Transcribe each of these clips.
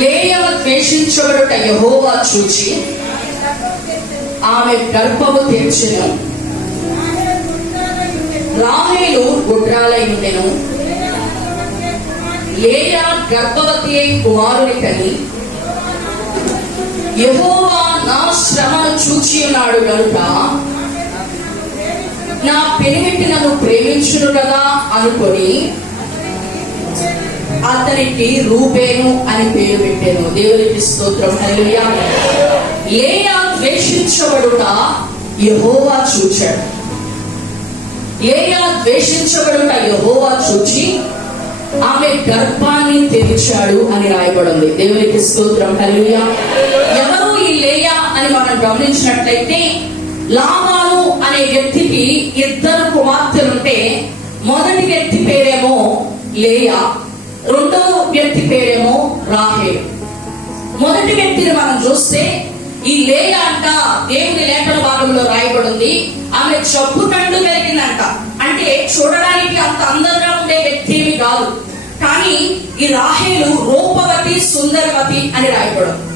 లేయా ద్వేషించబడుట యెహోవా చూచి ఆమె గర్భము తెరిచెను. రాహేలు గుడ్రాలై ఉండెను. లేయా గర్భవతి అయి కుమారుని కని యెహోవా నా శ్రమను చూచి ఉన్నాడు కనుక నా పెనిమిటి నన్ను ప్రేమించును కదా అనుకొని అతనికి రూబేను అని పేరు పెట్టాను. దేవునికి స్తోత్రం. హల్లెలూయా. లేయా ద్వేషించబడుట యెహోవా చూచాడు. లేయా ద్వేషించబడుట యెహోవా చూచి ఆమె గర్భాన్ని తెరిచాడు అని రాయబడింది. దేవునికి స్తోత్రం. హల్లెలూయా. ఎవరు ఈ లేయా అని మనం గమనించినట్లయితే, లాబాను అనే వ్యక్తికి ఇద్దరు కుమార్తెలుంటే మొదటి వ్యక్తి పేరేమో లేయా, రెండో వ్యక్తి పేరేమో రాహేలు. మొదటి వ్యక్తిని మనం చూస్తే ఈ లేయా అంట దేవుని లేఖన భాగంలో రాయబడింది, ఆమె జబ్బు కండు కలిగిందంట. అంటే చూడడానికి అంత అందంగా ఉండే వ్యక్తి ఏమి కాదు, కానీ ఈ రాహేలు రూపవతి సుందరవతి అని రాయబడింది.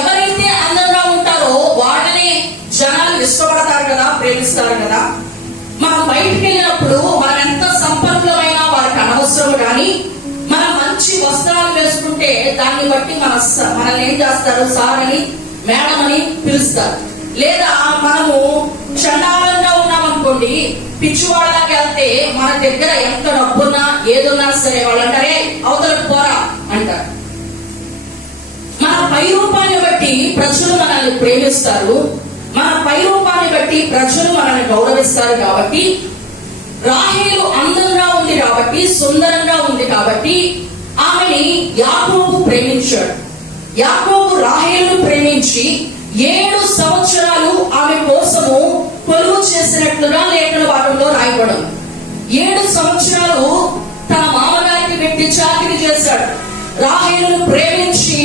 ఎవరైతే అందంగా ఉంటారో వాళ్ళని జనాలు ఇష్టపడతారు కదా, ప్రేమిస్తారు కదా. మనం బయటికి వెళ్ళినప్పుడు మనం ఎంత సంపన్నులమైనా వారికి అనవసరం, కానీ మనం మంచి వస్త్రాలు వేసుకుంటే దాన్ని బట్టి మనల్ని ఏం చేస్తారు, సార్ అని మేడం అని పిలుస్తారు. లేదా మనము చండాలంగా ఉన్నామనుకోండి, పిచ్చివాళ్ళకి వెళ్తే మన దగ్గర ఎంత డబ్బున్నా ఏదున్నా సరే వాళ్ళు అంటారే అవతలకు పోరా అంటారు. మన పై రూపాన్ని బట్టి ప్రజలు మనల్ని ప్రేమిస్తారు, మన పై రూపాన్ని బట్టి ప్రజలు మనల్ని గౌరవిస్తారు. కాబట్టి రాహేలు అందంగా ఉంది కాబట్టి, సుందరంగా ఉంది కాబట్టి ఆమెని యాకోబు ప్రేమించాడు. యాకోబు రాహేలును ప్రేమించి 7 సంవత్సరాలు ఆమె కోసము కొలువు చేసినట్లుగా లేఖన భాగంలో రాయబడింది. 7 సంవత్సరాలు తన మామగారికి పెట్టి చాకిరీ చేశాడు. రాహేలును ప్రేమించి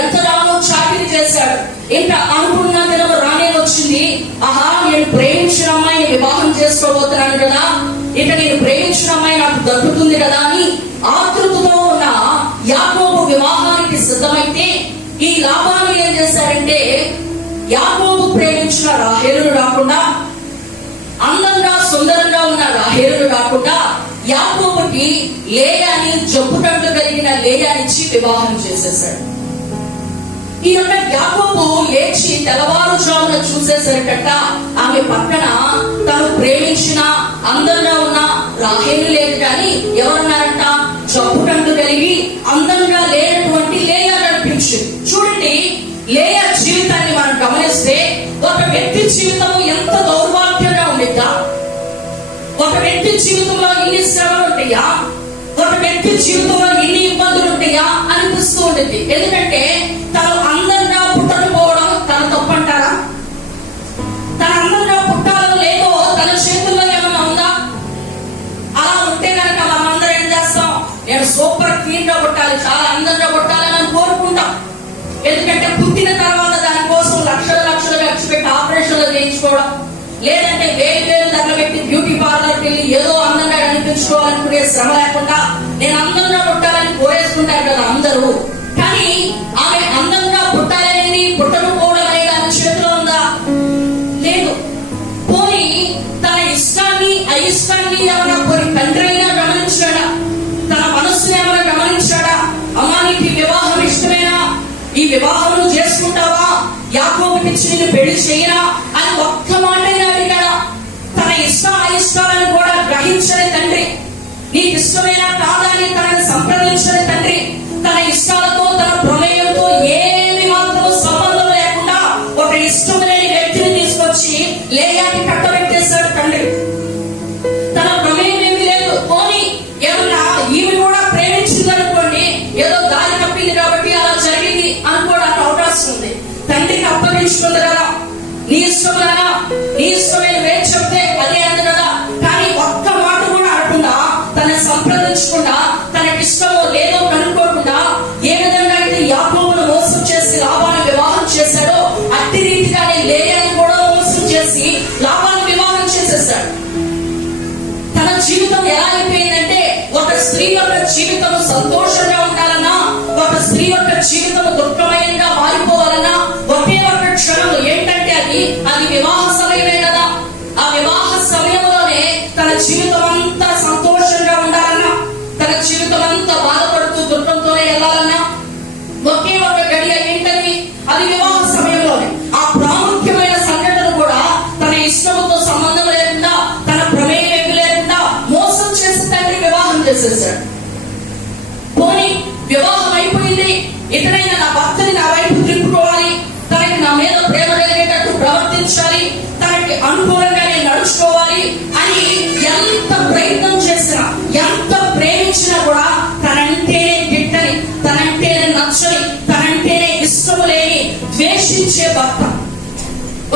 ఎంతగానో చాకిరీ చేశాడు. ఇంకా అనుకున్న దినం రానే వచ్చింది. ఆహా, నేను ప్రేమించిన అమ్మాయిని వివాహం చేసుకోబోతున్నాను కదా, ఇక నేను ప్రేమించిన అమ్మాయి నాకు దక్కుతుంది కదా అని ఆతృతతో ఉన్న యాకోబు వివాహానికి సిద్ధమైతే, ఈ లాబాను ఏం చేశాడంటే యాకోబు ప్రేమించిన రాహేలును రాకుండా, అందంగా సుందరంగా ఉన్న రాహేలును రాకుండా యాకోబుకి లేయాని, జబ్బుటంట్లు కలిగిన లేయానిచ్చి వివాహం చేసేశాడు. ఈ యొక్క యాకోబు లేచి తెల్లవారుజామున చూసేసరికట ఆమె పక్కన తను ప్రేమించిన అందంగా ఉన్న రాహేలు లేదు, కానీ ఎవరున్నారంట, జబ్బుటంట్లు కలిగి అందంగా లేనటువంటి లేయా నడిపించింది. చూడండి, లేయా జీవితాన్ని మనం గమనిస్తే ఒక వ్యక్తి జీవితం ఎంత దౌర్భాగ్యంగా ఉండిద్దా, ఒక వ్యక్తి జీవితంలో ఇన్ని శ్రమలు ఉంటాయా, ఒక వ్యక్తి జీవితంలో ఇన్ని ఇబ్బందులు ఉంటాయా అనిపిస్తూ ఉంటుంది. ఎందుకంటే తను అందంగా పుట్టకపోవడం తన తప్పంటారా? తన అందంగా పుట్టాలో లేదో తన చేతుల్లో ఏమన్నా ఉందా? అలా ఉంటే కనుక మనం అందరం ఏం చేస్తాం, నేను సూపర్ క్లీన్ గా పుట్టాలి, చాలా అందంగా పుట్టాలని కోరుకుంటాం. ఎందుకంటే పుట్టిన తర్వాత దానికోసం లక్షలు ఖర్చు పెట్టి ఆపరేషన్లు చేయించుకోవడం, లేదంటే వేలు ధరలు పెట్టి బ్యూటీ పార్లర్కి వెళ్ళి ఏదో అందంగా కనిపించుకోవాలనుకునే శ్రమ లేకుండా నేను అందంగా పుట్టాలని కోరేసుకుంటారు కదా అందరూ. కానీ ఆమె అందంగా పుట్టాలనేది, పుట్టకపోవడం అనేది ఆమె చేతిలో ఉందా? లేదు. పోనీ తన ఇష్టాన్ని అయిష్టాన్ని ఏమైనా కొన్ని తండ్రి అయినా గమనించాడా? తన మనస్సుని ఏమైనా గమనించాడా? అమ్మా, నీకు ఈ వివాహం ఇష్టమేనా, ఈ వివాహం చేసుకుంటావా, యాకోబుకిచ్చి నేను పెళ్లి చేయరా అని ఒక్క మాట అడిగాడా? తన ఇష్ట అయిష్టాలను కూడా గ్రహించని తండ్రి, నీకు ఇష్టమైనా కాదా అని తనని సంప్రదించని తండ్రి, తన ఇష్టాలతో తన ప్రమేయంతో ఏమి మాత్రం సంబంధం లేకుండా ఒక ఇష్టం లేని వ్యక్తిని తీసుకొచ్చి లేయాకి కట్టబెట్టేశాడు తండ్రి. తన ప్రమేయం ఏమి లేదు. పోనీ ఏమన్నా ఈమె కూడా ప్రేమించింది అనుకోండి, ఏదో దారి తప్పింది కాబట్టి అలా జరిగింది అనుకోవడానికి అవకాశం ఉంది. తండ్రికి అప్పగించుకుంది కదా, నీ ఇష్టం కదా, నీ ఇష్టమైన వేచి చెప్తే అదే అంది కదా. కానీ ఒక్క మాట కూడా అనకుండా, తన సంప్రదించకుండా, తనకిష్టమో లేదో కనుక్కోకుండా ఏ విధంగా అయితే యాకోబును మోసం చేసి లాబాను వివాహం చేశాడో అట్టి రీతిగానే లేయాని కూడా మోసం చేసి లాబాను వివాహం చేసేసాడు. తన జీవితం ఎలా అయిపోయిందంటే ఒక స్త్రీ యొక్క జీవితం సంతోషంగా ఉండాలన్నా, ఒక స్త్రీ యొక్క జీవితం దుఃఖమయంగా మారిపోవాలన్నా ఒకే ఒక క్షణం ఏంటంటే అది వివాహ సమయమే కదా. ఆ వివాహ సమయంలోనే తన జీవితం అంతా సంతోషంగా ఉండాలన్నా, తన జీవితం అంతా బాధపడుతూ దుఃఖంతోనే వెళ్ళాలన్నా ఒకే ఒక గడియ ఏంటది? అది వివాహ సమయంలోనే. ఆ ప్రాముఖ్యమైన సంఘటన కూడా తన ఇష్టంతో సంబంధం లేకుండా, తన ప్రమేయం ఏమి లేకుండా మోసం చేసి తండ్రి వివాహం చేసేసాడు. పోనీ వివాహం అయిపోయింది, ఇతనైనా నా భర్తని నా వైపు తిప్పుకోవాలి, తనకి నా మీద ప్రేమ కలిగేటట్టు ప్రవర్తించాలి, తనకి అనుకూలంగా నేను నడుచుకోవాలి అని ఎంత ప్రయత్నం చేసినా, ఎంత ప్రేమించినా కూడా తనంటేనే గిట్టని, తనంటేనే నచ్చని, తనంటేనే ఇష్టం లేని ద్వేషించే భర్త.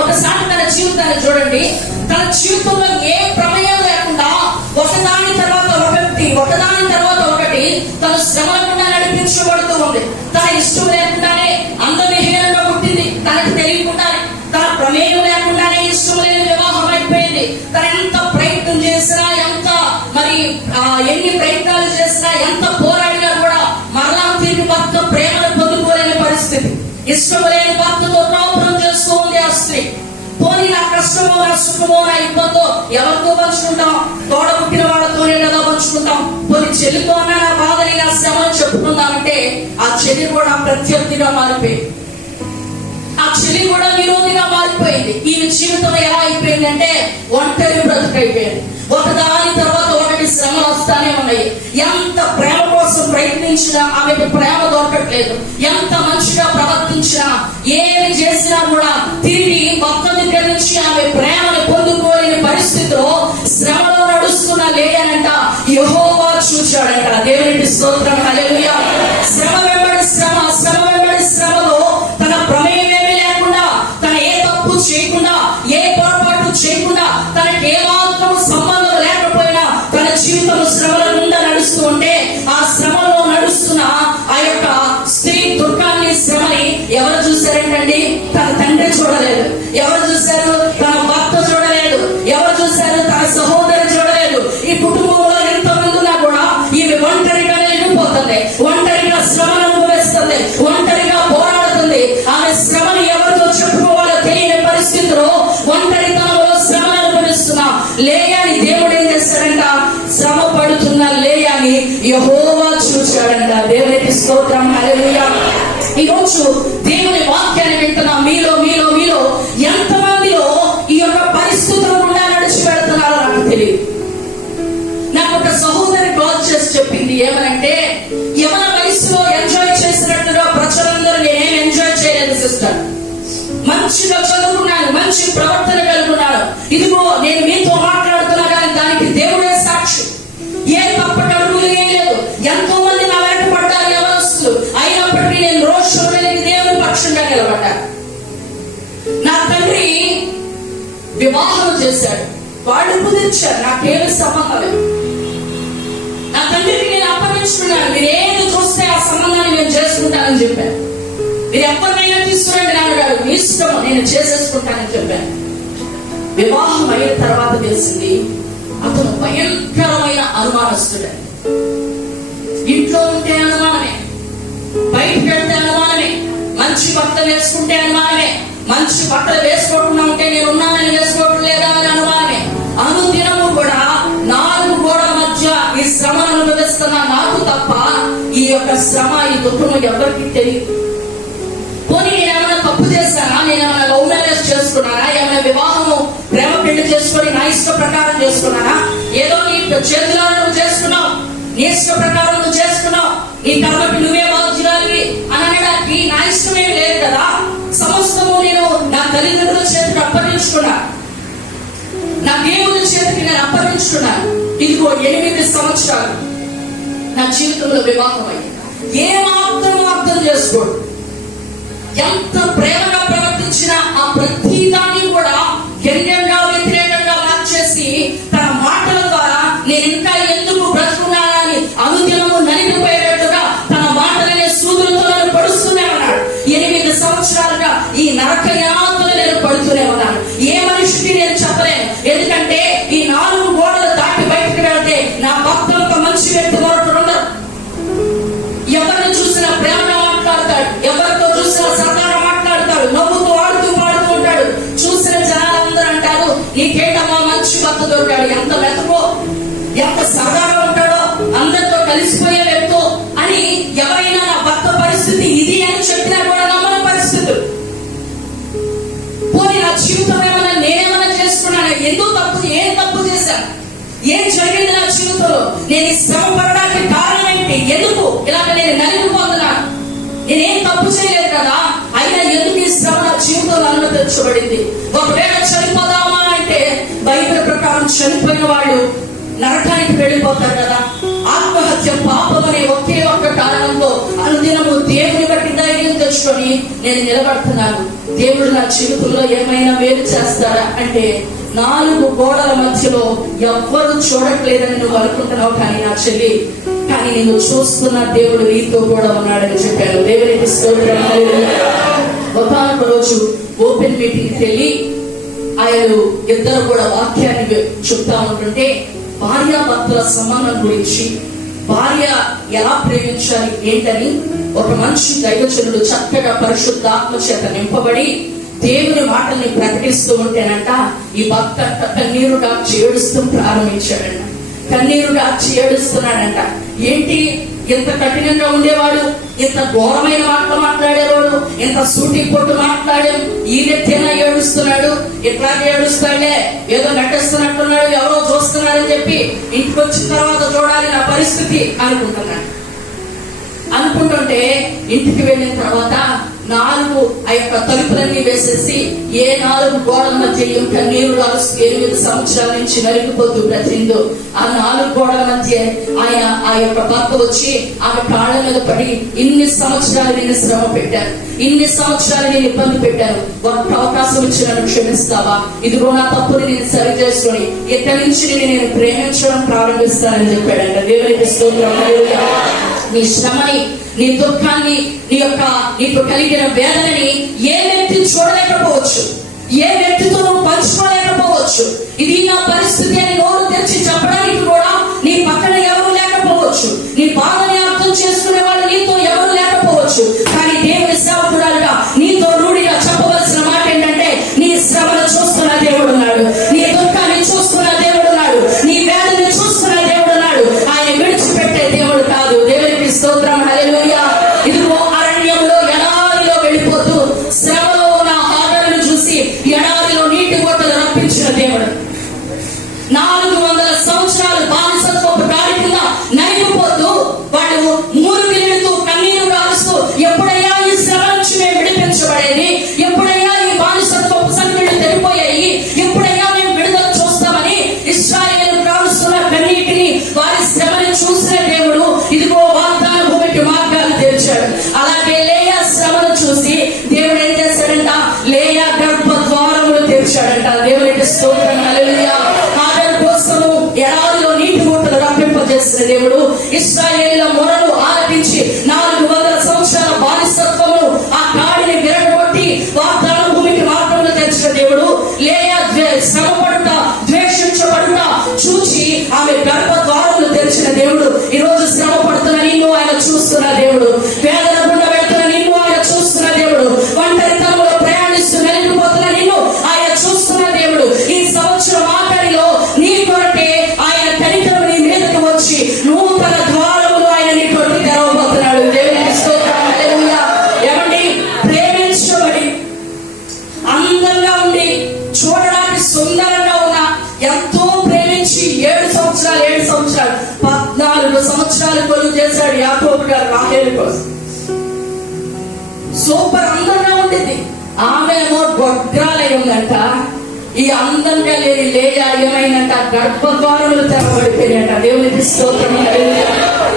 ఒకసారి తన జీవితాన్ని చూడండి. తన జీవితంలో ఏ ప్రమేయం లేకుండా ఒకదాని తర్వాత ఒకటి, ఒకదాని తర్వాత ఒకటి తన శ్రమలకుండా నడిపించబడుతూ ఉంది. తన ఇష్టం లేకుండానే అందవిహీనంగా పుట్టింది, తనకు తెలియకుండానే. తన ప్రమేయం లేకుండానే ఇష్టం లేని వివాహం అయిపోయింది. తన ఎంత ప్రయత్నం చేసినా, ఎంత ఎన్ని ప్రయత్నాలు చేసినా, ఎంత పోరాడినా కూడా మరలా తిరిగి భర్త ప్రేమను పొందుకోలేని పరిస్థితి. ఇష్టం లేని భర్తతో కాపురం చేస్తూ ఉంది ఆ స్త్రీ. పోనీ నా కష్టమో, నా సుఖమో, నా ఇబ్బందో ఎవరితో పంచుకుంటాం? తోడ పుట్టిన వాళ్ళతోనే కదా పంచుకుంటాం. పోనీ చెల్లితో అన్న నా బాధని, నా శ్రమను చెప్పుకుందామంటే ఆ చెల్లి కూడా ప్రత్యర్థిగా మారిపోయింది. ఆ చెల్లి కూడా విరోధిగా మారిపోయింది. ఈమె జీవితం ఎలా అయిపోయింది అంటే ఒంటరి బ్రతుకైపోయింది. ఒకదాని తర్వాత ఒకటి శ్రమలు వస్తానే ఉన్నాయి. ఎంత ప్రేమ కోసం ప్రయత్నించినా ఆమెకు ప్రేమ దొరకట్లేదు. ఎంత మంచిగా ప్రవర్తించినా, ఏమి చేసినా కూడా తిరిగి భర్త దగ్గర నుంచి ఆమె ప్రేమను పొందుకోలేని పరిస్థితిలో శ్రమలో నడుస్తున్న లేయనంట యెహోవా చూశాడంట. దేవునికి స్తోత్రం, హల్లెలూయా. శ్రమ వెంబడి శ్రమ, శ్రమ వెంబడి శ్రమలో తన ప్రమేయం ఏమీ లేకుండా, తన ఏ తప్పు చేయకుండా, ఏ పొరపాటు చేయకుండా, తనకి ఏమాత్రం సంబంధం లేకపోయినా తన జీవితం శ్రమల గుండా నడుస్తూ ఉంటే, ఆ శ్రమలో నడుస్తున్న ఆ యొక్క స్త్రీ దుఃఖాన్ని, శ్రమని ఎవరు చూశారేంటండి? తన తండ్రి చూడలేదు. ఎవరు చూశారు? తన భర్త చూడలేదు. ఎవరు చూశారు? తన సహోదరి చూడలేదు. ఈ కుటుంబంలో ఎంతమంది ఉన్నా కూడా ఈమె ఒంటరిగా వెళ్ళిపోతుంది, ఒంటరిగా శ్రమను అనుభవిస్తుంది, ఒంటరిగా పోరాడుతుంది. ఆమె శ్రమని ఎవరితో చెప్పుకోవాలో తెలియని పరిస్థితిలో ఒంటరితనంలో శ్రమను అనుభవిస్తున్నా లేయాని దేవుడు ఏం చేశాడంట? శ్రమ పడుతున్న లేయాని యెహోవా చూశాడంట. దేవునికి స్తోత్రం, హల్లెలూయా. ఈ రోజు దేవుని వాక్యాన్ని వింటున్నా మీలో మీలో మీలో ఎంతమందిలో ఈ యొక్క పరిస్థితులు గుండా నడిచి పెడుతున్నారో నాకు తెలియదు. నాకు ఒక సహోదరి కాల్ చేసి చెప్పింది ఏమనంటే, యవన వయసులో ఎంజాయ్ చేసినట్టుగా ప్రజలందరూ నేనేం ఎంజాయ్ చేయలేదు సిస్టర్. మంచిగా చదువుకున్నాను, మంచి ప్రవర్తన కలుగున్నాను. ఇదిగో నేను మీతో మాట్లాడుతున్నా కానీ దానికి దేవుడే సాక్షి. ఏ తప్పటి అడుగులు వేయలేదు. ఎంతో మంది నా వెంట పడ్డారు యవనస్తులు. అయినప్పటికీ నేను రోషం కలిగి దేవుని పక్షంగా నిలబడ్డాను. నా తండ్రి వివాహం చేశాడు, వాళ్ళు కుదిర్చారు, నాకేమి సంబంధం లేదు. నా తండ్రికి నేను అప్పగించుకున్నాను, మీరు ఏది చూస్తే ఆ సంబంధాన్ని నేను చేసుకుంటానని చెప్పాను. మీరు ఎవరినైనా తీసుకురండి నాన్నగారు, మీ ఇష్టం, నేను చేసేసుకుంటానని చెప్పాను. వివాహం అయిన తర్వాత తెలిసింది అతను భయంకరమైన అనుమానస్తుడే. ఇంట్లో ఉంటే అనుమానమే, బయటకు వెళ్తే అనుమానమే, మంచి బట్టలు వేసుకుంటే అనుమానమే, మంచి బట్టలు వేసుకోకుండా ఉంటే నేను ఉన్నానని వేసుకోవటం లేదా అని అనుమానమే. అనుదినము కూడా 4 గోడల మధ్య ఈ శ్రమను అనుభవిస్తున్న నాకు తప్ప ఈ యొక్క శ్రమ, ఈ దుఃఖం ఎవరికి తెలియదు. పోనీ నేనేమైనా తప్పు చేశానా? నేనేమైనా లవ్ మ్యారేజ్ చేసుకున్నానా? ఏమైనా వివాహము ప్రేమ పెళ్లి చేసుకొని నా ఇష్ట ప్రకారం చేసుకున్నానా? ఏదో నీ చేతుల్లో నువ్వు చేసుకున్నావు, నీ ఇష్ట ప్రకారం నువ్వు చేసుకున్నావు, నీ కర్మకి నువ్వే బాధ్యురాలివి అని అనడానికి నా ఇష్టమేం లేదు కదా. సమస్తము నేను నా తల్లిదండ్రుల చేతికి అప్పగించుకున్నా, నా దేవుని చేతికి నేను అప్పగించుకున్నాను. ఇదిగో 8 సంవత్సరాలు నా జీవితంలో వివాహం అయింది. ఏమాత్రం అర్థం చేసుకోడు. ఎంత ప్రేమగా ప్రవర్తించినా ఆ ప్రతి దాన్ని కూడా వ్యంగ్యంగా, వ్యతిరేకంగా మార్చేసి తన మాటల ద్వారా నేను ఇంకా ఎందుకు బ్రతుకున్నానని అనుదినము నలిగిపోయేటట్టుగా తన మాటలనే సూదులతో నన్ను పడుస్తూనే ఉన్నాడు. 8 సంవత్సరాలుగా ఈ నరక యాతనలు నేను పడుతూనే ఉన్నాను. ఏ మనిషికి నేను చెప్పలేను. ఎందుకంటే ఈ 4 గోడలు దాటి బయటకు వెళ్తే నా భర్త ఒక మంచి వ్యక్తి మరొక సరదాగా ఉంటాడో, అందరితో కలిసిపోయే వ్యక్తో అని ఎవరైనా నా భర్త పరిస్థితి ఇది అని చెప్పినా కూడా నమ్మని పరిస్థితులు. పోనీ నా జీవితం ఏమన్నా నేనేమన్నా చేసుకున్నాను, ఏం తప్పు చేశాను, ఏం జరిగింది నా జీవితంలో, నేను ఈ శ్రమ పడడానికి కారణం ఏంటి, ఎందుకు ఇలాగ నేను నలిగిపోతున్నాను, నేనేం తప్పు చేయలేదు కదా, అయినా ఎందుకు ఈ శ్రమ నా జీవితంలో అనుమతించబడింది. ఒకవేళ చనిపోదామా అంటే బైబిల్ ప్రకారం చనిపోయిన వాళ్ళు నరకానికి వెళ్ళిపోతారు కదా. ఆత్మహత్య పాపం అనే ఒకే ఒక్క కారణంతో అనుదినము దేవుని బట్టి ధైర్యం తెచ్చుకొని నేను నిలబడుతున్నాను. దేవుడు నా జీవితంలో ఏమైనా మేలు చేస్తాడా అంటే 4 గోడల మధ్యలో ఎవ్వరు చూడట్లేదని నువ్వు అనుకుంటున్నావు, కానీ నా చెల్లి, కానీ నేను చూస్తున్న దేవుడు నీతో కూడా ఉన్నాడని చెప్పాను. దేవునికి స్తోత్రం. ఒకనొక రోజు ఓపెన్ మీటింగ్ వెళ్ళి ఆయన ఇద్దరు కూడా వాక్యాన్ని చెప్తా ఉంటుంటే భార్యాభర్తల సంబంధం గురించి, భార్య ఎలా ప్రేమించాలి ఏంటని ఒక మంచి దైవజనుడు చక్కగా పరిశుద్ధాత్మ చేత నింపబడి దేవుని మాటల్ని ప్రకటిస్తూ ఉంటేనంట ఈ భక్త కన్నీరు డాక్చి ఏడుస్తూ ప్రారంభించాడంట. కన్నీరు డాక్చి ఏడుస్తున్నాడంట. ఏంటి, ఇంత కఠినంగా ఉండేవాడు, ఇంత ఘోరమైన మాటలు మాట్లాడేవాడు, ఇంత సూటి పొట్టు మాట్లాడే ఈ వ్యక్తినా ఏడుస్తున్నాడు, ఇట్లాగే ఏడుస్తాడే, ఏదో నటిస్తున్నట్టున్నాడు, ఎవరో చూస్తున్నారని చెప్పి ఇంటికి వచ్చిన తర్వాత చూడాలి నా పరిస్థితి అనుకుంటున్నాడు. అనుకుంటుంటే ఇంటికి వెళ్ళిన తర్వాత 4 ఆ యొక్క తలుపులన్నీ వేసేసి ఏ 4 గోడల మధ్య కన్నీరు రాస్తూ 8 సంవత్సరాల నుంచి నలిగిపోతూ బ్రతికిందో ఆ 4 గోడల మధ్య ఆయన ఆ యొక్క భర్త వచ్చి ఆమె కాళ్ళ మీద పడి ఇన్ని సంవత్సరాలు నేను శ్రమ పెట్టాను, ఇన్ని సంవత్సరాలు నేను ఇబ్బంది పెట్టాను, ఒక్క అవకాశం ఇచ్చి నన్ను క్షమిస్తావా, ఇదిగో నా తప్పుని నేను సరి చేసుకొని ఇక్కడి నుంచి నేను ప్రేమించడం ప్రారంభిస్తానని చెప్పాడంట. దేవునికి స్తోత్రం. నీ శ్రమని, నీ దుఃఖాన్ని, నీకు కలిగిన వేదనని ఏ వ్యక్తి చూడలేకపోవచ్చు, ఏ వ్యక్తితో నువ్వు పంచుకోలేకపోవచ్చు. ఇది నా పరిస్థితి అని నోరు తెచ్చి చెప్పడానికి కూడా నీ పక్కన ఎవరు లేకపోవచ్చు, నీ బాధని అర్థం చేసుకునే వాళ్ళు నీతో ఎవరు లేకపోవచ్చు. కానీ దేవుని సేవకురాలుగా నీతో రూఢిగా చెప్పవలసిన మాట ఏంటంటే నీ శ్రమను చూస్తున్న దేవుడు ఉన్నాడు, నీ దుఃఖాన్ని చూస్తున్న దేవుడు ఉన్నాడు, నీ వేదనని చూస్తున్న దేవుడు ఉన్నాడు. ఆయన విడిచిపెట్టే దేవుడు కాదు. దేవునికి స్తోత్రం. హల్లెలూయా. ఇదిగో అరణ్యంలో ఎడారిలో వెళ్ళిపోతూ శ్రమలో ఉన్న హాగరును చూసి ఎడారిలో నీటి గొట్టలు రప్పించిన దేవుడు. 400 సంవత్సరాలు బానిసత్వపు గాడి కింద నలిగిపోతూ వాళ్ళు మూలుగిలుతూ కన్నీరు కారుస్తూ ఎప్పుడైనా ఈ శ్రమ నుంచి మేము విడిపించబడేది, ఎప్పుడైనా ఈ బానిసత్వపు సంఖ్యలు తెగిపోయాయి, ఎప్పుడైనా మేము విడుదల చూస్తామని ఇశ్రాయేలు కారుస్తున్న కన్నీటిని, వారి శ్రమని చూసిన దేవుడు ఇదిగో వాగ్దాన భూమికి మార్గాలు తెరిచాడు. అలాగే లేయా శ్రమను చూసి దేవుడు ఏం చేశాడంట, లేయా గర్భ ద్వారములు తెరిచాడంట. దేవునికి స్తోత్రం. హల్లెలూయా. హాగరు కోసము ఎడారిలో నీటి ఊటలు రప్పింపజేసిన దేవుడు ఇశ్రాయేలుల మొరలు ఆలపించి 400 సంవత్సరాల బానిసత్వము ఆ కాడిని విరగొట్టి వాగ్దాన భూమికి మార్గములు తెరిచిన దేవుడు లేయా శ్రమపడుట, ద్వేషించబడుట చూచి ఆమె గర్భ ద్వారములు తెరిచిన దేవుడు ఈ రోజు శ్రమ పడుతున్న నిన్ను ఆయన చూస్తున్న దేవుడు, వేదన గుండా వెళ్తున్న నిన్ను ఆయన చూస్తున్న దేవుడు, ఒంటరితనంలో ప్రయాణిస్తూ నలిగిపోతున్న నిన్ను ఆయన చూస్తున్న దేవుడు. ఈ సంవత్సరం ఆఖరిలో నీ కొరటే ఆయన కనికరం నీ మీదకు వచ్చి నూతన ద్వారములు ఆయన నీ కొరకు తెరవబోతున్నాడు. దేవునికి స్తోత్రం. హల్లెలూయా. ఏమండి, ప్రేమించబడి అందంగా ఉండి చూడడానికి సుందరంగా ఉన్న, ఎంతో ప్రేమించి 7 సంవత్సరాలు 14 సంవత్సరాలు కొలువు చేశాడు యాకోబు గారు రాహేలు కోసం. సూపర్ అందంగా ఉండేది, ఆమెమో గొడ్రాలై ఉందంట. ఈ అందంగా లేని లేయా ఏమైందంట, గర్భద్వారములు తెరవబడిపోయినట. దేవునికి స్తోత్రం.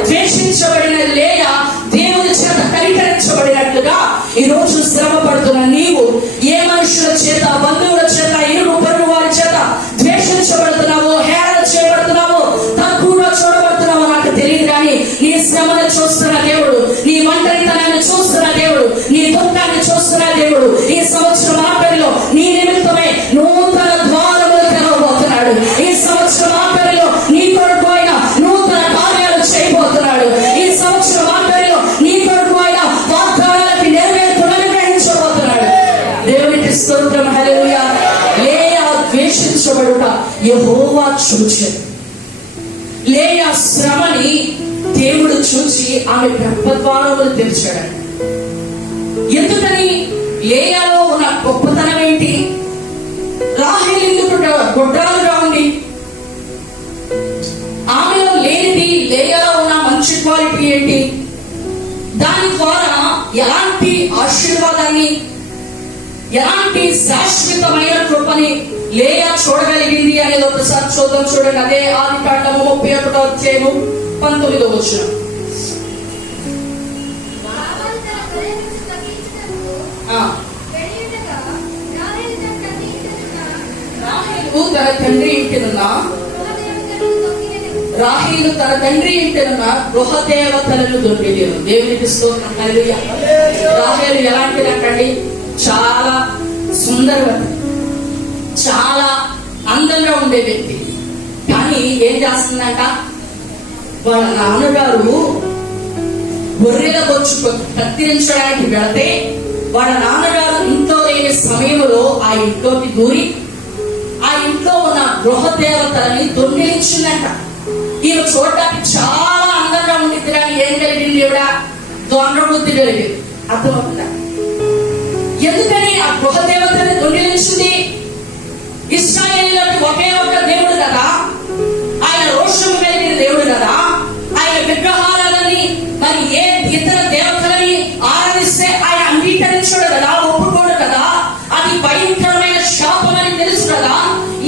ద్వేషించబడిన లేయా దేవుని చేత కనికరించబడినట్లుగా ఈ రోజు శ్రమ పడుతున్న నీవు ఏ మనుషుల చేత, బంధువుల చేత, ఇరుగు పొరుగు వారి చేత ద్వేషించబడుతున్నావో, హేళన చేయబడుతున్నావో, తక్కువగా చూడబడుతున్నావో నాకు తెలియదు, కానీ నీ శ్రమను చూస్తున్న దేవుడు, నీ ఒంటరితనాన్ని చూస్తున్న దేవుడు, నీ దుఃఖాన్ని చూస్తున్న దేవుడు ఈ సంవత్సరం ఆఖరిలో నీ నిమిత్తమే నూతన ద్వారములు తెరవబోతున్నాడు. ఈ సంవత్సరం ఆఖరిలో నీ కొరకు ఆయన నూతన కార్యాలు చేయబోతున్నాడు. ఈ సంవత్సరం ఆఖరిలో నీ కొరకు ఆయన వాగ్దానాలకి నెరవేర్పును అనుగ్రహించబోతున్నాడు. దేవునికి స్తోత్రం. హల్లెలూయా. లేయా ద్వేషించబడుట యెహోవా చూచెను. లేయా శ్రమని దేవుడు చూసి ఆమె గర్భద్వారములు తెరిచాడు. ఎందుకని? లేయాలో ఉన్న గొప్పతనం ఏంటి? రాహేలు ఎందుకు గొడ్రాలుగా ఉంది? ఆమెలో లేనిది లేయాలో ఉన్న మంచి క్వాలిటీ ఏంటి? దాని ద్వారా ఎలాంటి ఆశీర్వాదాన్ని, ఎలాంటి శాశ్వతమైన కృపని లేయా చూడగలిగింది అనేది ఒకసారి చూద్దాం. చూడండి, అదే ఆదికాండము 31వ అధ్యాయము 19వ వచనం. తన తండ్రి ఇంటినున్న రాహేలు తన తండ్రి ఇంటినున్న గృహదేవతలను దొంగిలేను. దేవునికి స్తోత్రం. హల్లెలూయా. రాహేలు ఎలాంటిదంటండి? చాలా సుందరవతి, చాలా అందంగా ఉండే వ్యక్తి. కానీ ఏం చేస్తుందంట? వాళ్ళ నాన్నగారు గొర్రెల బొచ్చు కత్తిరించడానికి వెళితే వాళ్ళ నాన్నగారు ఇంట్లో లేని సమయంలో ఆ ఇంట్లోకి దూరి ఆ ఇంట్లో ఉన్న గృహదేవతలని దొంగిలించిందంట. ఈమె చూడటానికి చాలా అందంగా ఉండిద్ది, కానీ ఏం జరిగింది? ఈవిడ దొంగ బుద్ధి కలిగింది. అర్థమవుతుందా? ఎందుకని ఆ గృహదేవతని దొంగిలించింది? ఇశ్రాయేలీయులకు ఒకే ఒక దేవుడు కదా, ఆయన రోషము కలిగిన దేవుడు కదా. ఆయన విగ్రహాలని మరి ఏ ఇతర దేవతలని ఆరాధిస్తే ఆయన అంగీకరించడు కదా, ఒప్పుకోడు కదా. అది భయంకరమైన శాపం అని తెలుసు కదా.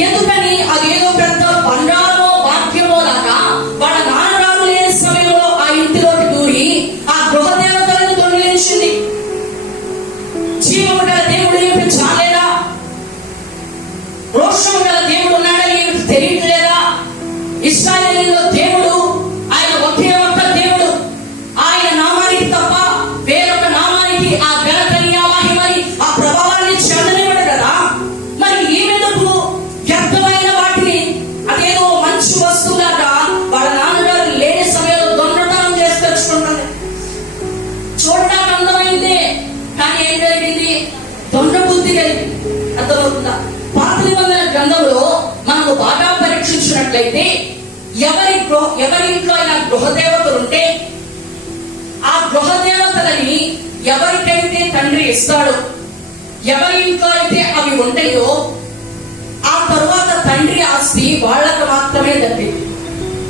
ఎందుకని? అది ఏదో పెద్ద బంగారమో భాగ్యమో లాగా వాళ్ళ నాన్నగారు లేని సమయంలో ఆ ఇంటిలోకి దూరి ఆ గృహదేవతలను దొంగిలించింది. జీవము గల దేవుడు ఏమిటి చాలేదా? రోషము గల దేవుడు ఉన్నాడని ఏమిటి తెలియట్లేదా? ఇశ్రాయేలీయుల దేవుడు ఆయన ఒకే ఒక్క దేవుడు. ఆయన నామానికి తప్ప వేరొక నామానికి ఆ ఘనతని, ఆ మహిమని, ఆ ప్రభావాన్ని చెందనివ్వడు కదా. మరి ఈమెకు వ్యర్థమైన వాటిని అదేదో మంచి వస్తువులాగా వాళ్ళ నాన్నగారు లేని సమయంలో దొంగతనం చేసి తెచ్చుకుంటుంది. చూడటానికి అందమైందే, కానీ ఏం జరిగింది? దొంగ బుద్ధి కలిగింది. అర్థమవుతుందా? పాత నిబంధన గ్రంథంలో మనము బాగా పరీక్షించినట్లయితే ఎవరి ఇంట్లో అయినా గృహదేవతలు ఉంటే ఆ గృహదేవతలని ఎవరికైతే తండ్రి ఇస్తాడో, ఎవరి ఇంట్లో అయితే అవి ఉంటాయో ఆ తరువాత తండ్రి ఆస్తి వాళ్ళకు మాత్రమే దక్కింది.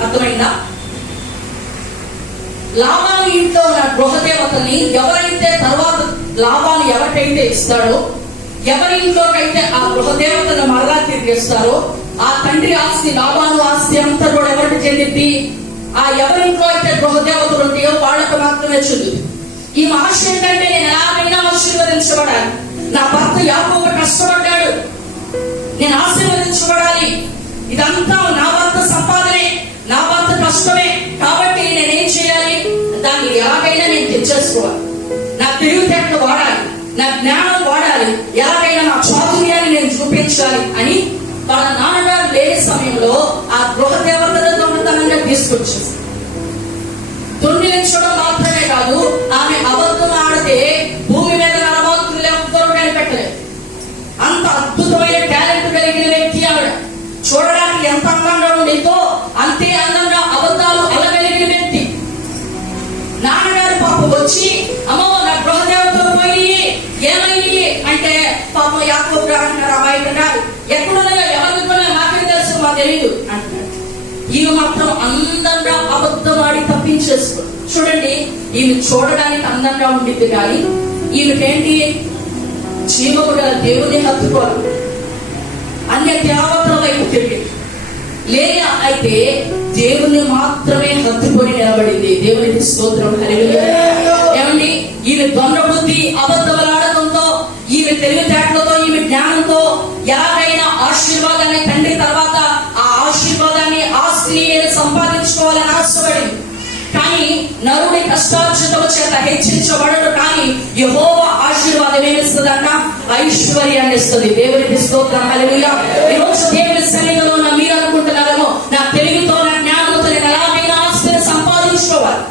అర్థమైందా? లాబాను ఇంట్లో ఉన్న గృహదేవతల్ని ఎవరైతే తర్వాత లాబాను ఎవరికైతే ఇస్తాడో, ఎవరి ఇంట్లోకైతే ఆ గృహదేవతను మరలా తిరిగిస్తారో ఆ తండ్రి ఆస్తి, లాబాను ఆస్తి అంతా కూడా ఎవరికి చెందింది? ఆ ఎవరింట్లో అయితే గృహదేవతలు ఉంటాయో వాళ్ళకు మాత్రమే చెందుతుంది. ఈ ఆశ ఏంటంటే, నేను ఎలాగైనా ఆశీర్వదించబడాలి. నా భర్త యాకోబు కష్టపడ్డాడు, నేను ఆశీర్వదించబడాలి. ఇదంతా నా భర్త సంపాదనే, నా భర్త కష్టమే. కాబట్టి నేనేం చేయాలి? దాన్ని ఎలాగైనా నేను తెచ్చేసుకోవాలి. నా తెలివితేటలు వాడాలి, నా జ్ఞానం వాడాలి, ఎలాగైనా నా చాతుర్యాన్ని నేను చూపించాలి అని వాళ్ళ నాన్నగారు లేని సమయంలో ఆ గృహదేవతల దొంగతనంగా తీసుకొచ్చేసి దొంగిలించడం మాత్రమే కాదు, ఆమె అబద్ధం ఆడితే భూమి మీద నరమాత్రులు ఎవ్వరూ కనిపెట్టలేదు. అంత అద్భుతమైన టాలెంట్ కలిగిన వ్యక్తి ఆవిడ. చూడడానికి ఎంత అందంగా ఉండిందో అంతే అందంగా అబద్ధాలు అలగలిగిన వ్యక్తి. నాన్నగారు పాపం వచ్చి, అమ్మో నా గృహదేవతలు పోయి ఏమైంది అంటే, పాపం యాకోబు అంటున్నారు, అమాయకంగా ఎక్కడున్నాయో ఎవరికున్నా మాకేం తెలుసు, మా తెలియదు అంటున్నారు. ఈమె మాత్రం అందంగా అబద్ధం ఆడి తప్పించేసుకో. చూడండి, ఈమె చూడడానికి అందంగా ఉండిద్ది, కానీ ఈమెకేంటి? జీవము గల దేవుని హత్తుకోవాలి, అన్య దేవతల వైపు తిరిగింది. లేయా అయితే దేవుణ్ణి మాత్రమే హత్తుకొని నిలబడింది. దేవునికి స్తోత్రం. హల్లెలూయా. ఏమండి? ఈమె దొంగ బుద్ధి, అబద్ధములాడటంతో, ఈమె తెలివితేటలతో, ఈమె జ్ఞానంతో ఎలాగైనా ఆశీర్వాదాన్ని తండ్రి తర్వాత ఆ ఆశీర్వాదాన్ని, ఆస్తిని నేను సంపాదించుకోవాలని ఆశపడింది. కానీ నరుడి కష్టార్జితము చేత హెచ్చించబడడు, కానీ యెహోవా ఆశీర్వాదం ఏమిస్తుందంట? ఐశ్వర్యాన్ని ఇస్తుంది. దేవునికి స్తోత్రం. హల్లెలూయా. ఈ రోజు దేవుని సన్నిధిలో ఉన్న మీరు అనుకుంటున్నారేమో, నా తెలివితో, నా జ్ఞానంతో నేను ఎలాగైనా ఆస్తిని సంపాదించుకోవాలి,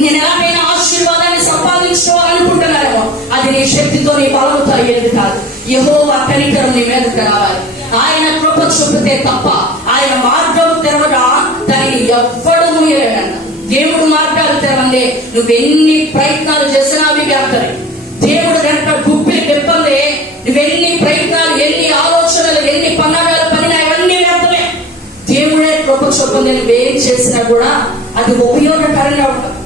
నేను ఎలాగైనా ఆశీర్వాదాన్ని సంపాదించుకోవాలనుకుంటున్నారేమో. అది నీ శక్తితో, నీ బలముతో అయ్యేది కాదు. యెహోవా కనికరం నీ మీదకి రావాలి. ఆయన కృప చూపితే తప్ప, ఆయన మార్గం తెరవగా దాని దేవుడు మార్గాలు తెరవందే, నువ్వెన్ని ప్రయత్నాలు చేసినా అవి వ్యర్థమే. దేవుడు గంట గుప్పి తెప్పందే, నువ్వెన్ని ప్రయత్నాలు, ఎన్ని ఆలోచనలు, ఎన్ని పన్నాగాలు పనినా ఇవన్నీ వ్యర్థమే. దేవుడే కృప చొప్పున నువ్వేం చేసినా కూడా అది ఉపయోగకరంగా ఉంటుంది.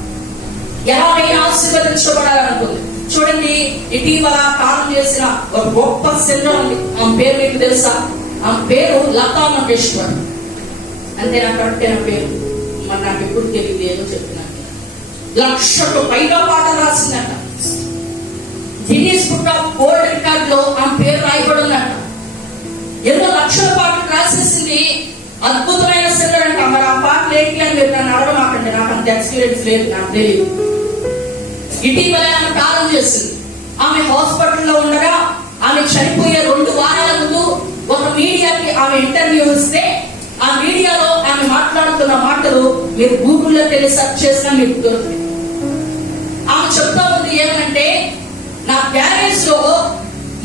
ఎలాగైనా ఆశీర్వదించబడాలనుకుంది. చూడండి, ఇటీవల కాలం చేసిన ఒక గొప్ప సింగర్ ఉంది. ఆమె పేరు మీకు తెలుసా? ఆమె పేరు లతా మంగేష్కర్. అంతే, నాకు కరెక్ట్ అయిన పేరు, మరి నాకు ఎప్పుడు తెలియదు, ఏదో చెప్తున్నాను. 1,00,000కు పైగా పాటలు రాసిందట. Guinness book of world record లో ఆమె పేరు రాయబడి ఉందట. ఎన్నో లక్షల పాటలు రాసేసింది. అద్భుతమైన సింగర్ అంట. మరి ఆ పాటలు ఏంటి అని మీరు నన్ను అడగమాకండి, నాకు అంత ఎక్స్పీరియన్స్ లేదు, నాకు తెలియదు. ఇటీవల ఆమె కాలం చేసింది. ఆమె హాస్పిటల్లో ఉండగా ఆమె చనిపోయే 2 వారాల ముందు ఒక మీడియాకి ఆమె ఇంటర్వ్యూ ఇస్తే, ఆ మీడియాలో ఆమె మాట్లాడుతున్న మాటలు మీరు గూగుల్లో వెళ్ళి సెర్చ్ చేసినా మీకు దొరుకుతాయి. ఆమె చెప్తా ఉంది ఏమంటే, నా గ్యారేజ్ లో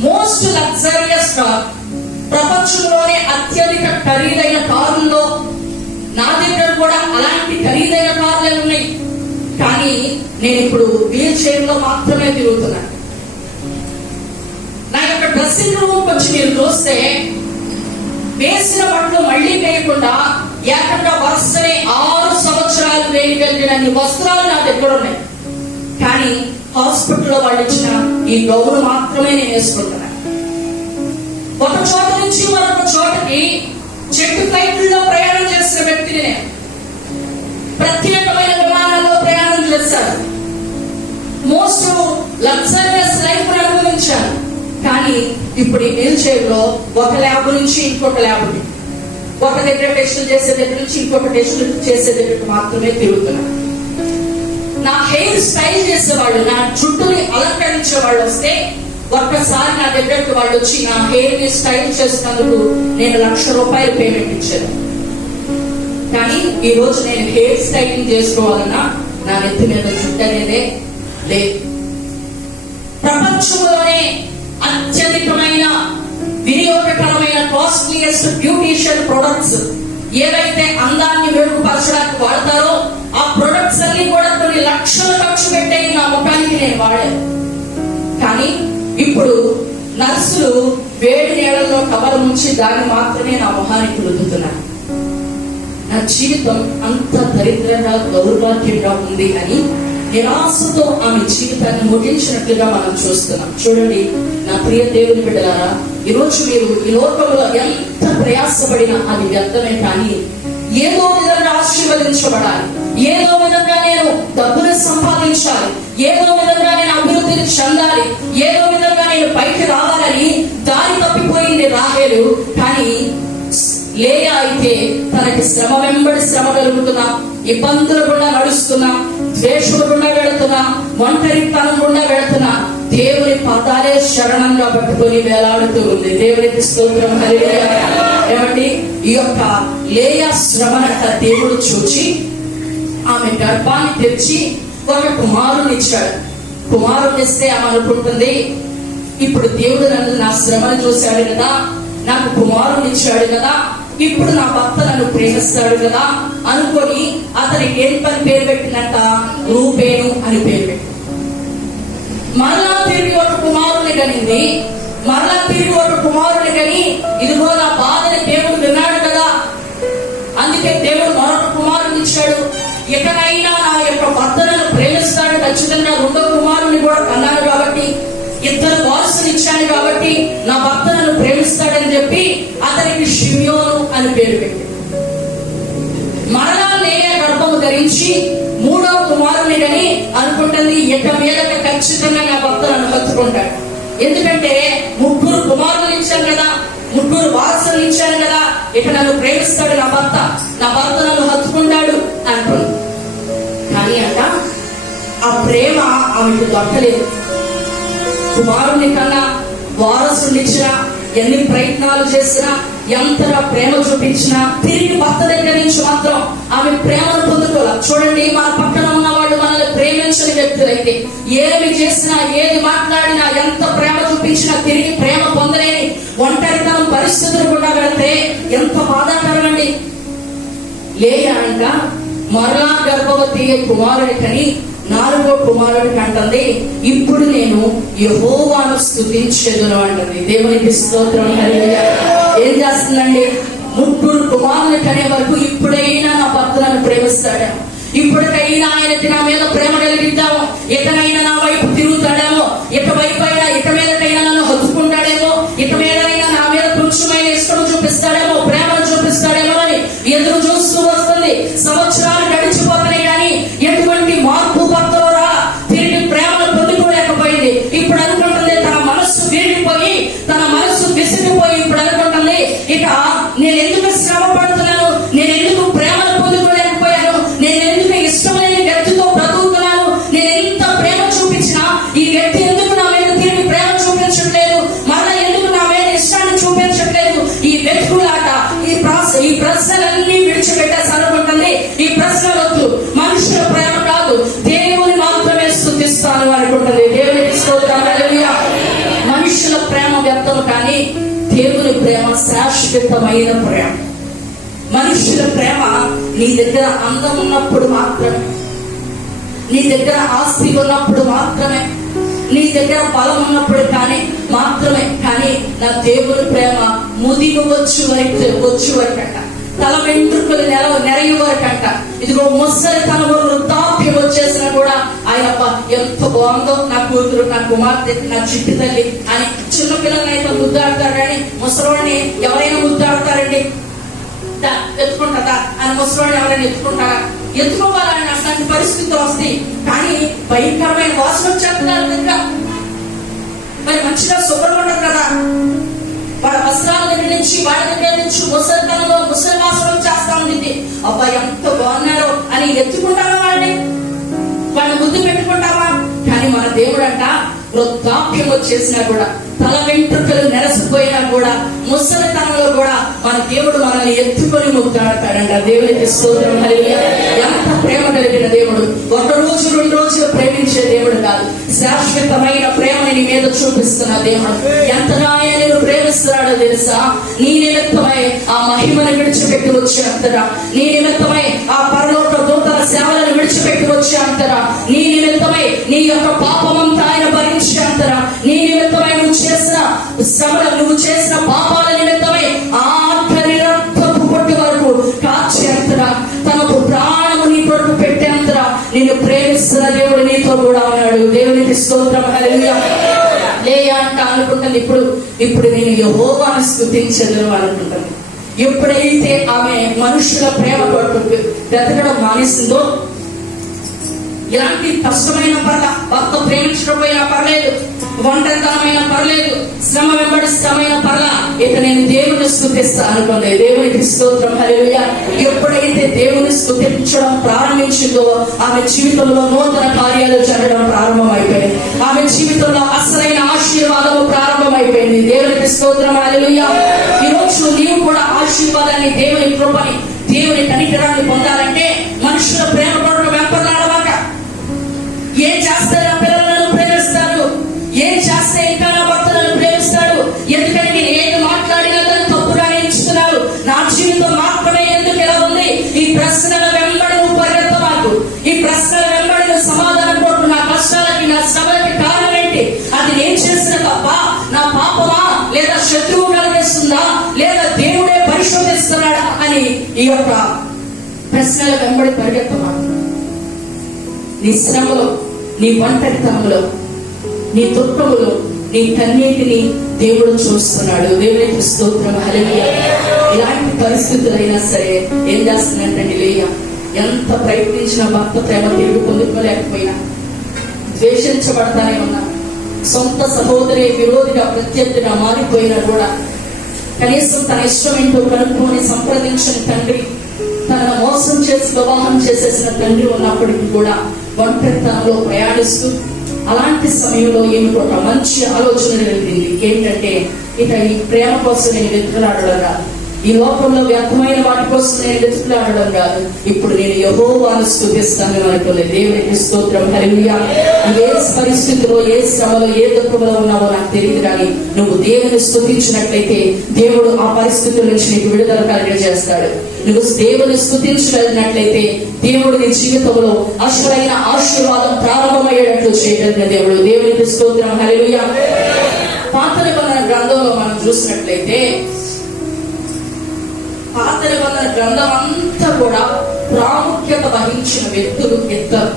మోస్ట్ లగ్జరియస్ కార్, ప్రపంచంలోనే అత్యధిక ఖరీదైన కారుల్లో నా దగ్గర కూడా అలాంటి ఖరీదైన కార్లే ఉన్నాయి. కానీ నేను ఇప్పుడు వీల్ చైర్ లో మాత్రమే తిరుగుతున్నాను. నా యొక్క డ్రెస్సింగ్ రూమ్ వచ్చి మీరు చూస్తే, వేసిన బట్టలు మళ్ళీ వేయకుండా ఏకంగా వరుసనే 6 సంవత్సరాలు వేయగలిగినన్ని వస్త్రాలు నా దగ్గర ఉన్నాయి. కానీ హాస్పిటల్లో వాళ్ళు ఇచ్చిన ఈ గౌను మాత్రమే నేను వేసుకుంటున్నాను. ఒక చోట నుంచి మరొక చోటకి జెట్ ఫ్లైట్లలో ప్రయాణం చేసిన వ్యక్తిని నేను. ప్రత్యేకమైన విమానాల్లో ప్రయాణం చేశాను. మోస్ట్ లగ్జరియస్ లైఫ్ అనుభవించాను. కానీ ఇప్పుడు ఈ వీల్ చైర్ లో ఒక ల్యాబ్ నుంచి ఇంకొక ల్యాబ్కి, ఒక దగ్గర టెస్టులు చేసే దగ్గర నుంచి ఇంకొక టెస్టులు చేసే దగ్గరకు మాత్రమే తిరుగుతున్నాను. నా హెయిర్ స్టైల్ చేసేవాళ్ళు, నా జుట్టుని అలంకరించే వాళ్ళు వస్తే, ఒక్కసారి నా దగ్గరకు వాళ్ళు వచ్చి నా హెయిర్ ని స్టైల్ చేసినందుకు నేను ₹1,00,000 పేమెంట్ ఇచ్చాను. కానీ ఈ రోజు నేను హెయిర్ స్టైలింగ్ చేసుకోవాలన్నా నా నెత్తి మీద జుట్టు అనేదే లేదు. ప్రపంచంలోనే అత్యధికమైన వినియోగకరమైన కాస్ట్లీయెస్ట్ బ్యూటిషియన్ ప్రొడక్ట్స్ ఏవైతే అందాన్ని మెరుగుపరచడానికి వాడతారో, ఆ ప్రొడక్ట్స్ అన్ని కూడా కొన్ని లక్షలు ఖర్చు పెట్టే నా ముఖానికి నేను వాడాను. కానీ ఇప్పుడు నర్సులు వేడి నీళ్ళలో కవర్ ముంచి దాన్ని మాత్రమే నా మొహానికి రుద్దుతున్నాను. నా జీవితం అంత దరిద్రంగా దౌర్భాగ్యంగా ఉంది అని నిరాశతో ఆమె జీవితాన్ని ముగించినట్లుగా మనం చూస్తున్నాం. చూడండి నా ప్రియ దేవుని బిడ్డలారా, ఈరోజు మీరు ఈ లోకంలో ఎంత ప్రయాసపడినా అది వ్యర్థమే. కానీ ఏదో విధంగా ఆశీర్వదించబడాలి, ఏదో విధంగా నేను డబ్బును సంపాదించాలి, ఏదో విధంగా నేను అభివృద్ధిని చెందాలి, ఏదో విధంగా నేను పైకి రావాలని దారి తప్పిపోయింది రాహేలు. కానీ లేయా అయితే తనకి శ్రమ వెంబడి శ్రమ కలుగుతున్నా, ఇబ్బందులు గుండా నడుస్తున్నా, ద్వేషుడు గుండా వెళుతున్నా, ఒంటరితనం గుండా వెళుతున్నా, దేవుని పాదాలే శరణంగా పట్టుకొని వేలాడుతూ ఉంది. దేవునికి స్తోత్రం. హల్లెలూయా. ఏమండి, ఈ యొక్క లేయా శ్రమనట దేవుడు చూచి ఆమె గర్భాన్ని తెరిచి ఒక కుమారుని ఇచ్చాడు. కుమారుని ఇస్తే ఆమె అనుకుంటుంది, ఇప్పుడు దేవుడు నన్ను నా శ్రమను చూశాడు కదా, నాకు కుమారుని ఇచ్చాడు కదా, ఇప్పుడు నా భర్త నన్ను ప్రేమిస్తాడు కదా అనుకొని అతనికి ఏం పేరు పెట్టినట్ట, రూపేను అని పేరు పెట్టి, మరలా తిరిగి ఒక కుమారుని కనింది. మరలా తిరిగి ఒక కుమారుని కని, ఇదిగో నా బాధని దేవుడు విన్నాడు కదా, అందుకే దేవుడు మరొక కుమారుని ఇచ్చాడు. ఎక్కడైనా నా యొక్క భర్త నన్ను ప్రేమిస్తాడు, ఖచ్చితంగా 2వ కుమారుని కూడా కన్నాను కాబట్టి, 2 వారసులు ఇచ్చాను కాబట్టి నా భర్త నన్ను ప్రేమిస్తాడని చెప్పి అతనికి షిమ్యోను అని పేరు పెట్టి, మరలా లేయా గర్భము ధరించి 3వ కుమారుని అని అనుకుంటుంది, ఇక మీదట ఖచ్చితంగా నా భర్త నన్ను హత్తుకుంటాడు. ఎందుకంటే 3 కుమారులు ఇచ్చాను కదా, 3 వారసులు ఇచ్చాను కదా, ఇక నన్ను ప్రేమిస్తాడు నా భర్త నన్ను హత్తుకుంటాడు అనుకుంది. కానీ అంట ఆ ప్రేమ ఆమెకు దొరకలేదు. కుమారుని కన్నా వారసుని ఇచ్చినా, ఎన్ని ప్రయత్నాలు చేసినా, ఎంతగా ప్రేమ చూపించినా తిరిగి భర్త దగ్గర నుంచి మాత్రం ఆమె ప్రేమను పొందుకోవాలి. చూడండి, మన పక్కన ఉన్న వాళ్ళు మనల్ని ప్రేమించని వ్యక్తులైతే ఏమి చేసినా, ఏది మాట్లాడినా, ఎంత ప్రేమ చూపించినా తిరిగి ప్రేమ పొందలేని ఒంటరితనం పరిస్థితులు కూడా వెళ్తే ఎంత బాధాకరం అండి. లేయా అంట మరలా గర్భవతి కుమారుడి కని 4వ కుమారుడి కంటుంది, ఇప్పుడు నేను యెహోవాను స్తుతించెదను అంటుంది. దేవునికి స్తోత్రం. హల్లెలూయా. ఏం చేస్తుందండి? 3 కుమారులు కనే వరకు ఇప్పుడైనా నా భర్త నన్ను ప్రేమిస్తాడా, ఇప్పటికైనా ఆయనకి నా మీద ప్రేమ కలిగిద్దాము, ఇతనైనా నా వైపు తిరుగుతాడేమో, ఇటువైపు అయినా ఇట మీదకైనా నన్ను హత్తుకుంటాడేమో, ఇట మీదైనా నా మీద కొంచెమైనా ఇష్టం చూపిస్తాడేమో, ప్రేమను చూపిస్తాడేమో అని ఎదురు చూస్తూ వస్తుంది. సంవత్సరాలు గడిచిపోతున్నాయి కానీ ఎటువంటి మార్పు భర్తలో రా తిరిగి ప్రేమను పొందుకోలేకపోయింది. ఇప్పుడు అనుకుంటుంది, తన మనస్సు విరిగిపోయి, తన మనస్సు విసిగిపోయి ఇప్పుడు అనుకుంటుంది, ఇక నేను ఎందుకు శ్రమ పడుతున్నాను, నేను ఎందుకు ప్రేమను పొందుకోలేకపోయాను, నేను ఎందుకు ఇష్టం లేని వ్యక్తితో బ్రతుకుతున్నాను, నేను ఎంత ప్రేమ చూపించినా ఈ వ్యక్తి ఎందుకు నా మీద తిరిగి ప్రేమ చూపించట్లేదు, మరలా ఎందుకు నా మీద ఇష్టాన్ని చూపించట్లేదు, ఈ వెతుకులాట, ఈ ప్రశ్నలన్నీ విడిచిపెట్టేసి అనుకుంటుంది, ఈ ప్రశ్నలొద్దు, మనుషుల ప్రేమ కాదు, దేవుని మాత్రమే స్తుతిస్తాను అనుకుంటుంది. దేవునికి స్తోత్రం. హల్లెలూయా. మనుషుల ప్రేమ వ్యర్థం కానీ దేవుని ప్రేమ శాశ్వతమైన ప్రేమ. మనుషుల ప్రేమ నీ దగ్గర అందం ఉన్నప్పుడు మాత్రమే, నీ దగ్గర ఆస్తి ఉన్నప్పుడు మాత్రమే, నీ దగ్గర బలం ఉన్నప్పుడు మాత్రమే. కానీ నా దేవుని ప్రేమ ముదిగు వచ్చు వరకంట, తల వెంట్రుకలు నెరయు వరకంట, ఇదిగో ముసలితనము వృద్ధాప్యం వచ్చేసినా కూడా ఆయన ఎంత బాగుందో నా కూతురు, నా కుమార్తె, నా చిట్టి తల్లి అని చిన్నపిల్లల్ని అయితే ముద్దాడతారు కానీ ముసలివాడిని ఎవరైనా ముద్దాడతారండి? ఎత్తుకుంటారా అని ముసలివాడిని ఎవరైనా ఎత్తుకుంటారా? ఎత్తుకోవాలని అట్లాంటి పరిస్థితులు వస్తాయి. కానీ భయంకరమైన వాసన వచ్చేస్తున్నారు దగ్గర, మరి మంచిగా శుభ్రం ఉండదు కదా, వాళ్ళ వస్త్రాల దగ్గర నుంచి వాళ్ళ దగ్గర నుంచి ముసలితనంలో ముసలి వాసన వచ్చేస్తా ఉంది. అబ్బా ఎంత బాగున్నారో అని ఎత్తుకుంటారా? వాళ్ళని ముద్దు పెట్టుకుంటావా? కానీ మన దేవుడు అంట వృద్ధాప్యం వచ్చేసినా కూడా, తల వెంట్రుకలు నెరసిపోయినా కూడా, ముసలితనంలో కూడా మన దేవుడు మనల్ని ఎత్తుకొని ముద్దాడతాడంట. దేవునికి స్తోత్రం. హల్లెలూయా. ఎంత ప్రేమ కలిగిన దేవుడు! 1 రోజు 2 రోజులు ప్రేమించే దేవుడు కాదు, శాశ్వతమైన ప్రేమని నీ మీద చూపిస్తున్న దేవుడు. ఎంతగా ఆయన నేను ప్రేమిస్తున్నాడో తెలుసా? నీ నిమిత్తమై ఆ మహిమను విడిచిపెట్టి వచ్చేంతరా, నీ నిమిత్తమై ఆ పరలోక దూతల సేవలను విడిచిపెట్టి వచ్చేంతరా, నీ నిమిత్తమై నీ యొక్క పాపమంతా ఆయన భరించేంతరా, నీ నిమిత్తమై నువ్వు చేసిన శ్రమలు, నువ్వు చేసిన పాపాల నిమిత్తమై ఆఖరి రక్తపు పొట్టు వరకు కాచేంతరా, తనకు ప్రాణము నీ కొరకు పెట్టేంతరా నిన్ను ప్రేమిస్తున్న దేవుడు నీతో కూడా ఉన్నాడు. దేవునికి స్తోత్రం. హల్లెలూయా. లేయా అంట అనుకుంటుంది, ఇప్పుడు నేను యెహోవాను స్తుతించెదను అనుకుంటుంది. ఎప్పుడైతే ఆమె మనుషుల ప్రేమ కొరకు బ్రతకడం మానేసిందో, ఎలాంటి కష్టమైన పర్ల, భర్త ప్రేమించకపోయినా పర్లేదు, ఒంటరితనమైన పర్లేదు, శ్రమ వెంబడిష్టమైన పర్ల, ఇక నేను దేవుని స్తుతిస్తా అనుకోండి. దేవునికి స్తోత్రం. హల్లెలూయా. ఎప్పుడైతే దేవుని స్తుతించడం ప్రారంభించిందో ఆమె జీవితంలో నూతన కార్యాలు జరగడం ప్రారంభమైపోయింది. ఆమె జీవితంలో అసలైన ఆశీర్వాదము ప్రారంభమైపోయింది. దేవునికి స్తోత్రం. హల్లెలూయా. ఈరోజు నీవు కూడా ఆశీర్వాదాన్ని, దేవుని కృపని, దేవుని కనికరాన్ని పొందాలంటే మనుషుల ప్రేమ కొరకు వెంపర్లాడవాక. ఏం చేస్తే నా పిల్లలను ప్రేమిస్తాడు, ఏం చేస్తే ఇంకా నా భర్తలను ప్రేమిస్తాడు, ఎందుకని నేను ఏది మాట్లాడినా తను తప్పుగానే ఎంచుతున్నారు, నా జీవితం మాత్రమే ఎందుకు ఎలా ఉంది? ఈ ప్రశ్నల వెంబడి నువ్వు పరిగెత్తమాకు, ఈ ప్రశ్నల వెంబడి నువ్వు సమాధానం కొరకు. నా కష్టాలకి, నా శ్రమలకి కారణం ఏంటి? అది నేను చేసిన తప్ప, నా పాపమా, లేదా శత్రువు కలిగిస్తుందా, లేదా దేవుడే పరిశోధిస్తున్నాడా అని ఈ యొక్క ప్రశ్నల వెంబడి పరిగెత్తమాకు. నీ శ్రమలో, నీ ఒంటరితనంలో, నీ దుఃఖములో, నీ కన్నీటిని దేవుడు చూస్తున్నాడు. దేవునికి స్తోత్రం. హల్లెలూయా. ఇలాంటి పరిస్థితులైనా సరే ఏం చేస్తున్నట్టండి లేయా, ఎంత ప్రయత్నించినా భర్త ప్రేమ తిరిగి పొందుకోలేకపోయినా, ద్వేషించబడతానే ఉన్నా, సొంత సహోదరి విరోధిగా ప్రత్యర్థిగా మారిపోయినా కూడా, కనీసం తన ఇష్టం ఏంటో కనుక్కొని సంప్రదించిన తండ్రి, తనను మోసం చేసి వివాహం చేసేసిన తండ్రి ఉన్నప్పటికీ కూడా ఒంటరితనంలో ప్రయాణిస్తూ, అలాంటి సమయంలో ఏమిటో ఒక మంచి ఆలోచన కలిగింది. ఏంటంటే, ఇక ఈ ప్రేమ కోసం నేను వెతుకులాడగా, ఈ లోకంలో వ్యర్థమైన వాటి కోసం నేను వెతుకులాడడం కాదు, ఇప్పుడు నేను యెహోవాను స్తుతిస్తాను అనుకునే దేవునికి స్తోత్రం. హల్లెలూయా. ఏ పరిస్థితిలో, ఏ శ్రమలో, ఏ దుఃఖంలో ఉన్నావో నాకు తెలియదు, కానీ నువ్వు దేవుని స్తుతించినట్లయితే దేవుడు ఆ పరిస్థితుల నుంచి నీకు విడుదల కలిగజేస్తాడు. నువ్వు దేవుని స్తుతించగలిగినట్లయితే దేవుడు నీ జీవితంలో అసలైన ఆశీర్వాదం ప్రారంభమయ్యేటట్లు చేయగలిగిన దేవుడు. దేవునికి స్తోత్రం. హల్లెలూయా. పాత నిబంధన గ్రంథంలో మనం చూసినట్లయితే పాత నిబంధన గ్రంథం అంతా కూడా ప్రాముఖ్యత వహించిన వ్యక్తులు ఇద్దరు.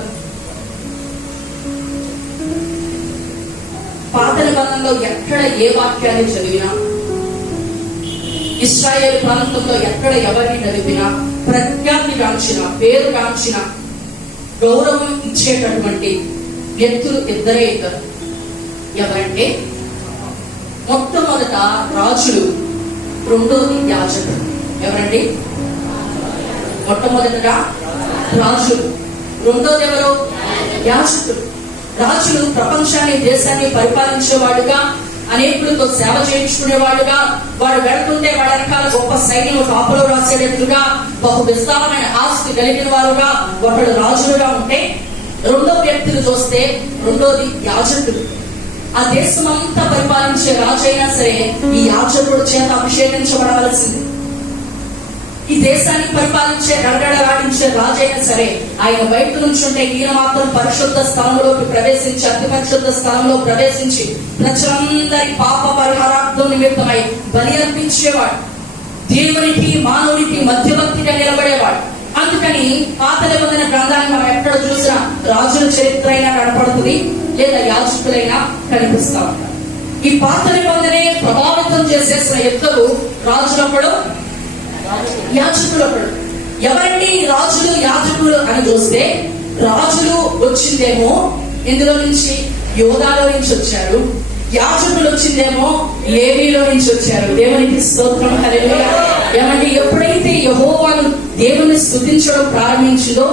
పాత నిబంధనలో ఎక్కడ ఏ వాక్యాన్ని చదివినా, ఇశ్రాయేలు ప్రాంతంలో ఎక్కడ ఎవరిని నడిపినా, ప్రఖ్యాతిగాంచిన, పేరుగాంచిన, గౌరవం ఇచ్చేటటువంటి వ్యక్తులు ఇద్దరే ఇద్దరు. ఎవరంటే మొట్టమొదట రాజులు, రెండోది యాజకులు. ఎవరండి? మొట్టమొదటగా రాజులు, రెండోది ఎవరు? యాజకులు. రాజులు ప్రపంచాన్ని, దేశాన్ని పరిపాలించేవాడుగా, అనేకులతో సేవ చేయించుకునేవాడుగా, వాడు వెళుతుంటే వాడి వెనకాల గొప్ప సైన్యం కాపులు రాసేటట్లుగా, బహు విస్తారమైన ఆస్తి కలిగిన వారుగా ఒకడు రాజులుగా ఉంటే, రెండో వ్యక్తిని చూస్తే రెండోది యాజకుడు. ఆ దేశమంతా పరిపాలించే రాజు అయినా సరే ఈ యాజకుడు చేత అభిషేకించబడవలసింది. ఈ దేశాన్ని పరిపాలించే, గడగడలాడించే రాజు అయినా సరే ఆయన బయట నుంచి ఉంటే ఈయన మాత్రం పరిశుద్ధ స్థలంలోకి ప్రవేశించి, అతి పరిశుద్ధ స్థలంలో ప్రవేశించి ప్రజలందరి పాప పరిహారార్థం నిమిత్తమై బలి అర్పించేవాడు. దేవునికి మానవునికి మధ్యవర్తిగా నిలబడేవాడు. అందుకని పాత నిబంధన గ్రంథాన్ని మనం ఎక్కడ చూసినా రాజుల చరిత్ర అయినా కనపడుతుంది, లేదా యాజకులైనా కనిపిస్తా ఉంటారు. ఈ పాత నిబంధనే ప్రభావితం చేసేసిన ఇద్దరు రాజులప్పుడు, యాజకులప్పుడు. ఎవరండి రాజులు, యాజకులు అని చూస్తే, రాజులు వచ్చిందేమో ఇందులో నుంచి, యోధాలో నుంచి వచ్చారు. యాజకులు వచ్చిందేమో లేవీలో నుంచి వచ్చారు. దేవునికి స్తోత్రం. హల్లెలూయా. ఏమంటే ఎప్పుడైతే యెహోవాను దేవుని స్తుతించడం ప్రారంభించిందో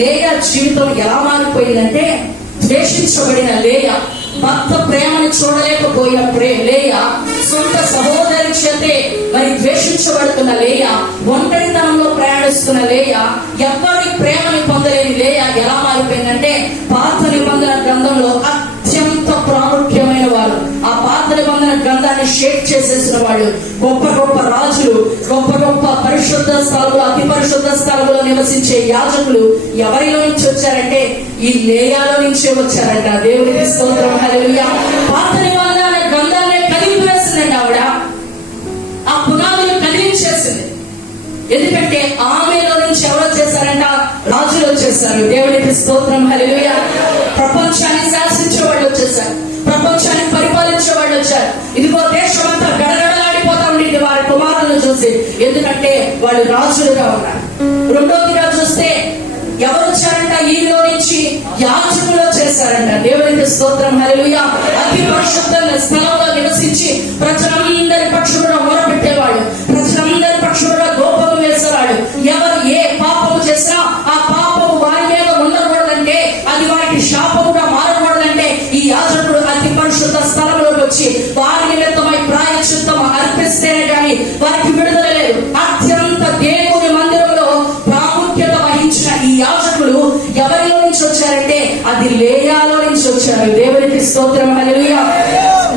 లేయా జీవితం ఎలా మారిపోయిందంటే, ద్వేషించబడిన లేయా, భర్త ప్రేమను చూడలేకపోయిన లేయా, సొంత సహోదరి చేతే మరి ద్వేషించబడుతున్న లేయా, ఒంటరితనంలో ప్రయాణిస్తున్న లేయా, ఎవరి ప్రేమని పొందలేని లేయా ఎలా మారిపోయిందంటే, పాత నిబంధన గ్రంథంలో అత్యంత ప్రాముఖ్యమైన వారు, ఆ పాత నిబంధన గ్రంథాన్ని షేక్ చేసేసిన వాళ్ళు, గొప్ప గొప్ప రాజులు, గొప్ప గొప్ప పరిశుద్ధ స్థలంలో, అతి పరిశుద్ధ స్థలంలో నివసించే యాజకులు ఎవరిలో నుంచి వచ్చారంటే ఈ లేయాలో నుంచే వచ్చారంట. దేవునికి స్తోత్రం. హల్లెలూయా. పాత నిబంధన గ్రంథాన్ని కదిలిపేసిందండి ఆవిడ, ఆ పునాదులు కదిలించేసింది. ఎందుకంటే ఆమెలో నుంచి ఎవరు చేశారంట? రాజులు వచ్చేసారు. దేవునికి స్తోత్రం. హల్లెలూయా. ప్రపంచాన్ని శాసించే వాళ్ళు వచ్చేసారు, ప్రపంచాన్ని పరిపాలించే వాళ్ళు వచ్చారు. ఇదిగో దేశం అంతా గడగడలాడిపోతా ఉండింది వారి కుమారులను చూసి, ఎందుకంటే వాళ్ళు రాజులుగా ఉన్నారు. రెండోదిగా చూస్తే ఎవరు వచ్చారంట? ఈలో నుంచి యాజకులు చేశారంట. దేవునికి స్తోత్రం. హల్లెలూయా. అతి పరిశుద్ధ స్థలంలో నివసించి ప్రజలందరి పక్షముగా మొరపెట్టేవాడు, ప్రజలందరి పక్షముగా గోపము వేసేవాడు. ఎవరు ఏ పాపము చేసినా ఆ పాపము వారి మీద ఉండకూడదంటే, అది వారికి శాపముగా మారకూడదంటే, ఈ యాజకుడు అతి పరిశుద్ధ స్థలంలోకి వచ్చి వారి నిమిత్తమై ప్రాయశ్చిత్తం అర్పిస్తేనే కానీ వారికి విడుదల లేదు. అత్యంత దేవుని మందిరంలో ప్రాముఖ్యత వహించిన ఈ యాజకులు ఎవరిలో నుంచి వచ్చారంటే అది లేయాలో నుంచి వచ్చారు. దేవునికి స్తోత్రం. హల్లెలూయా.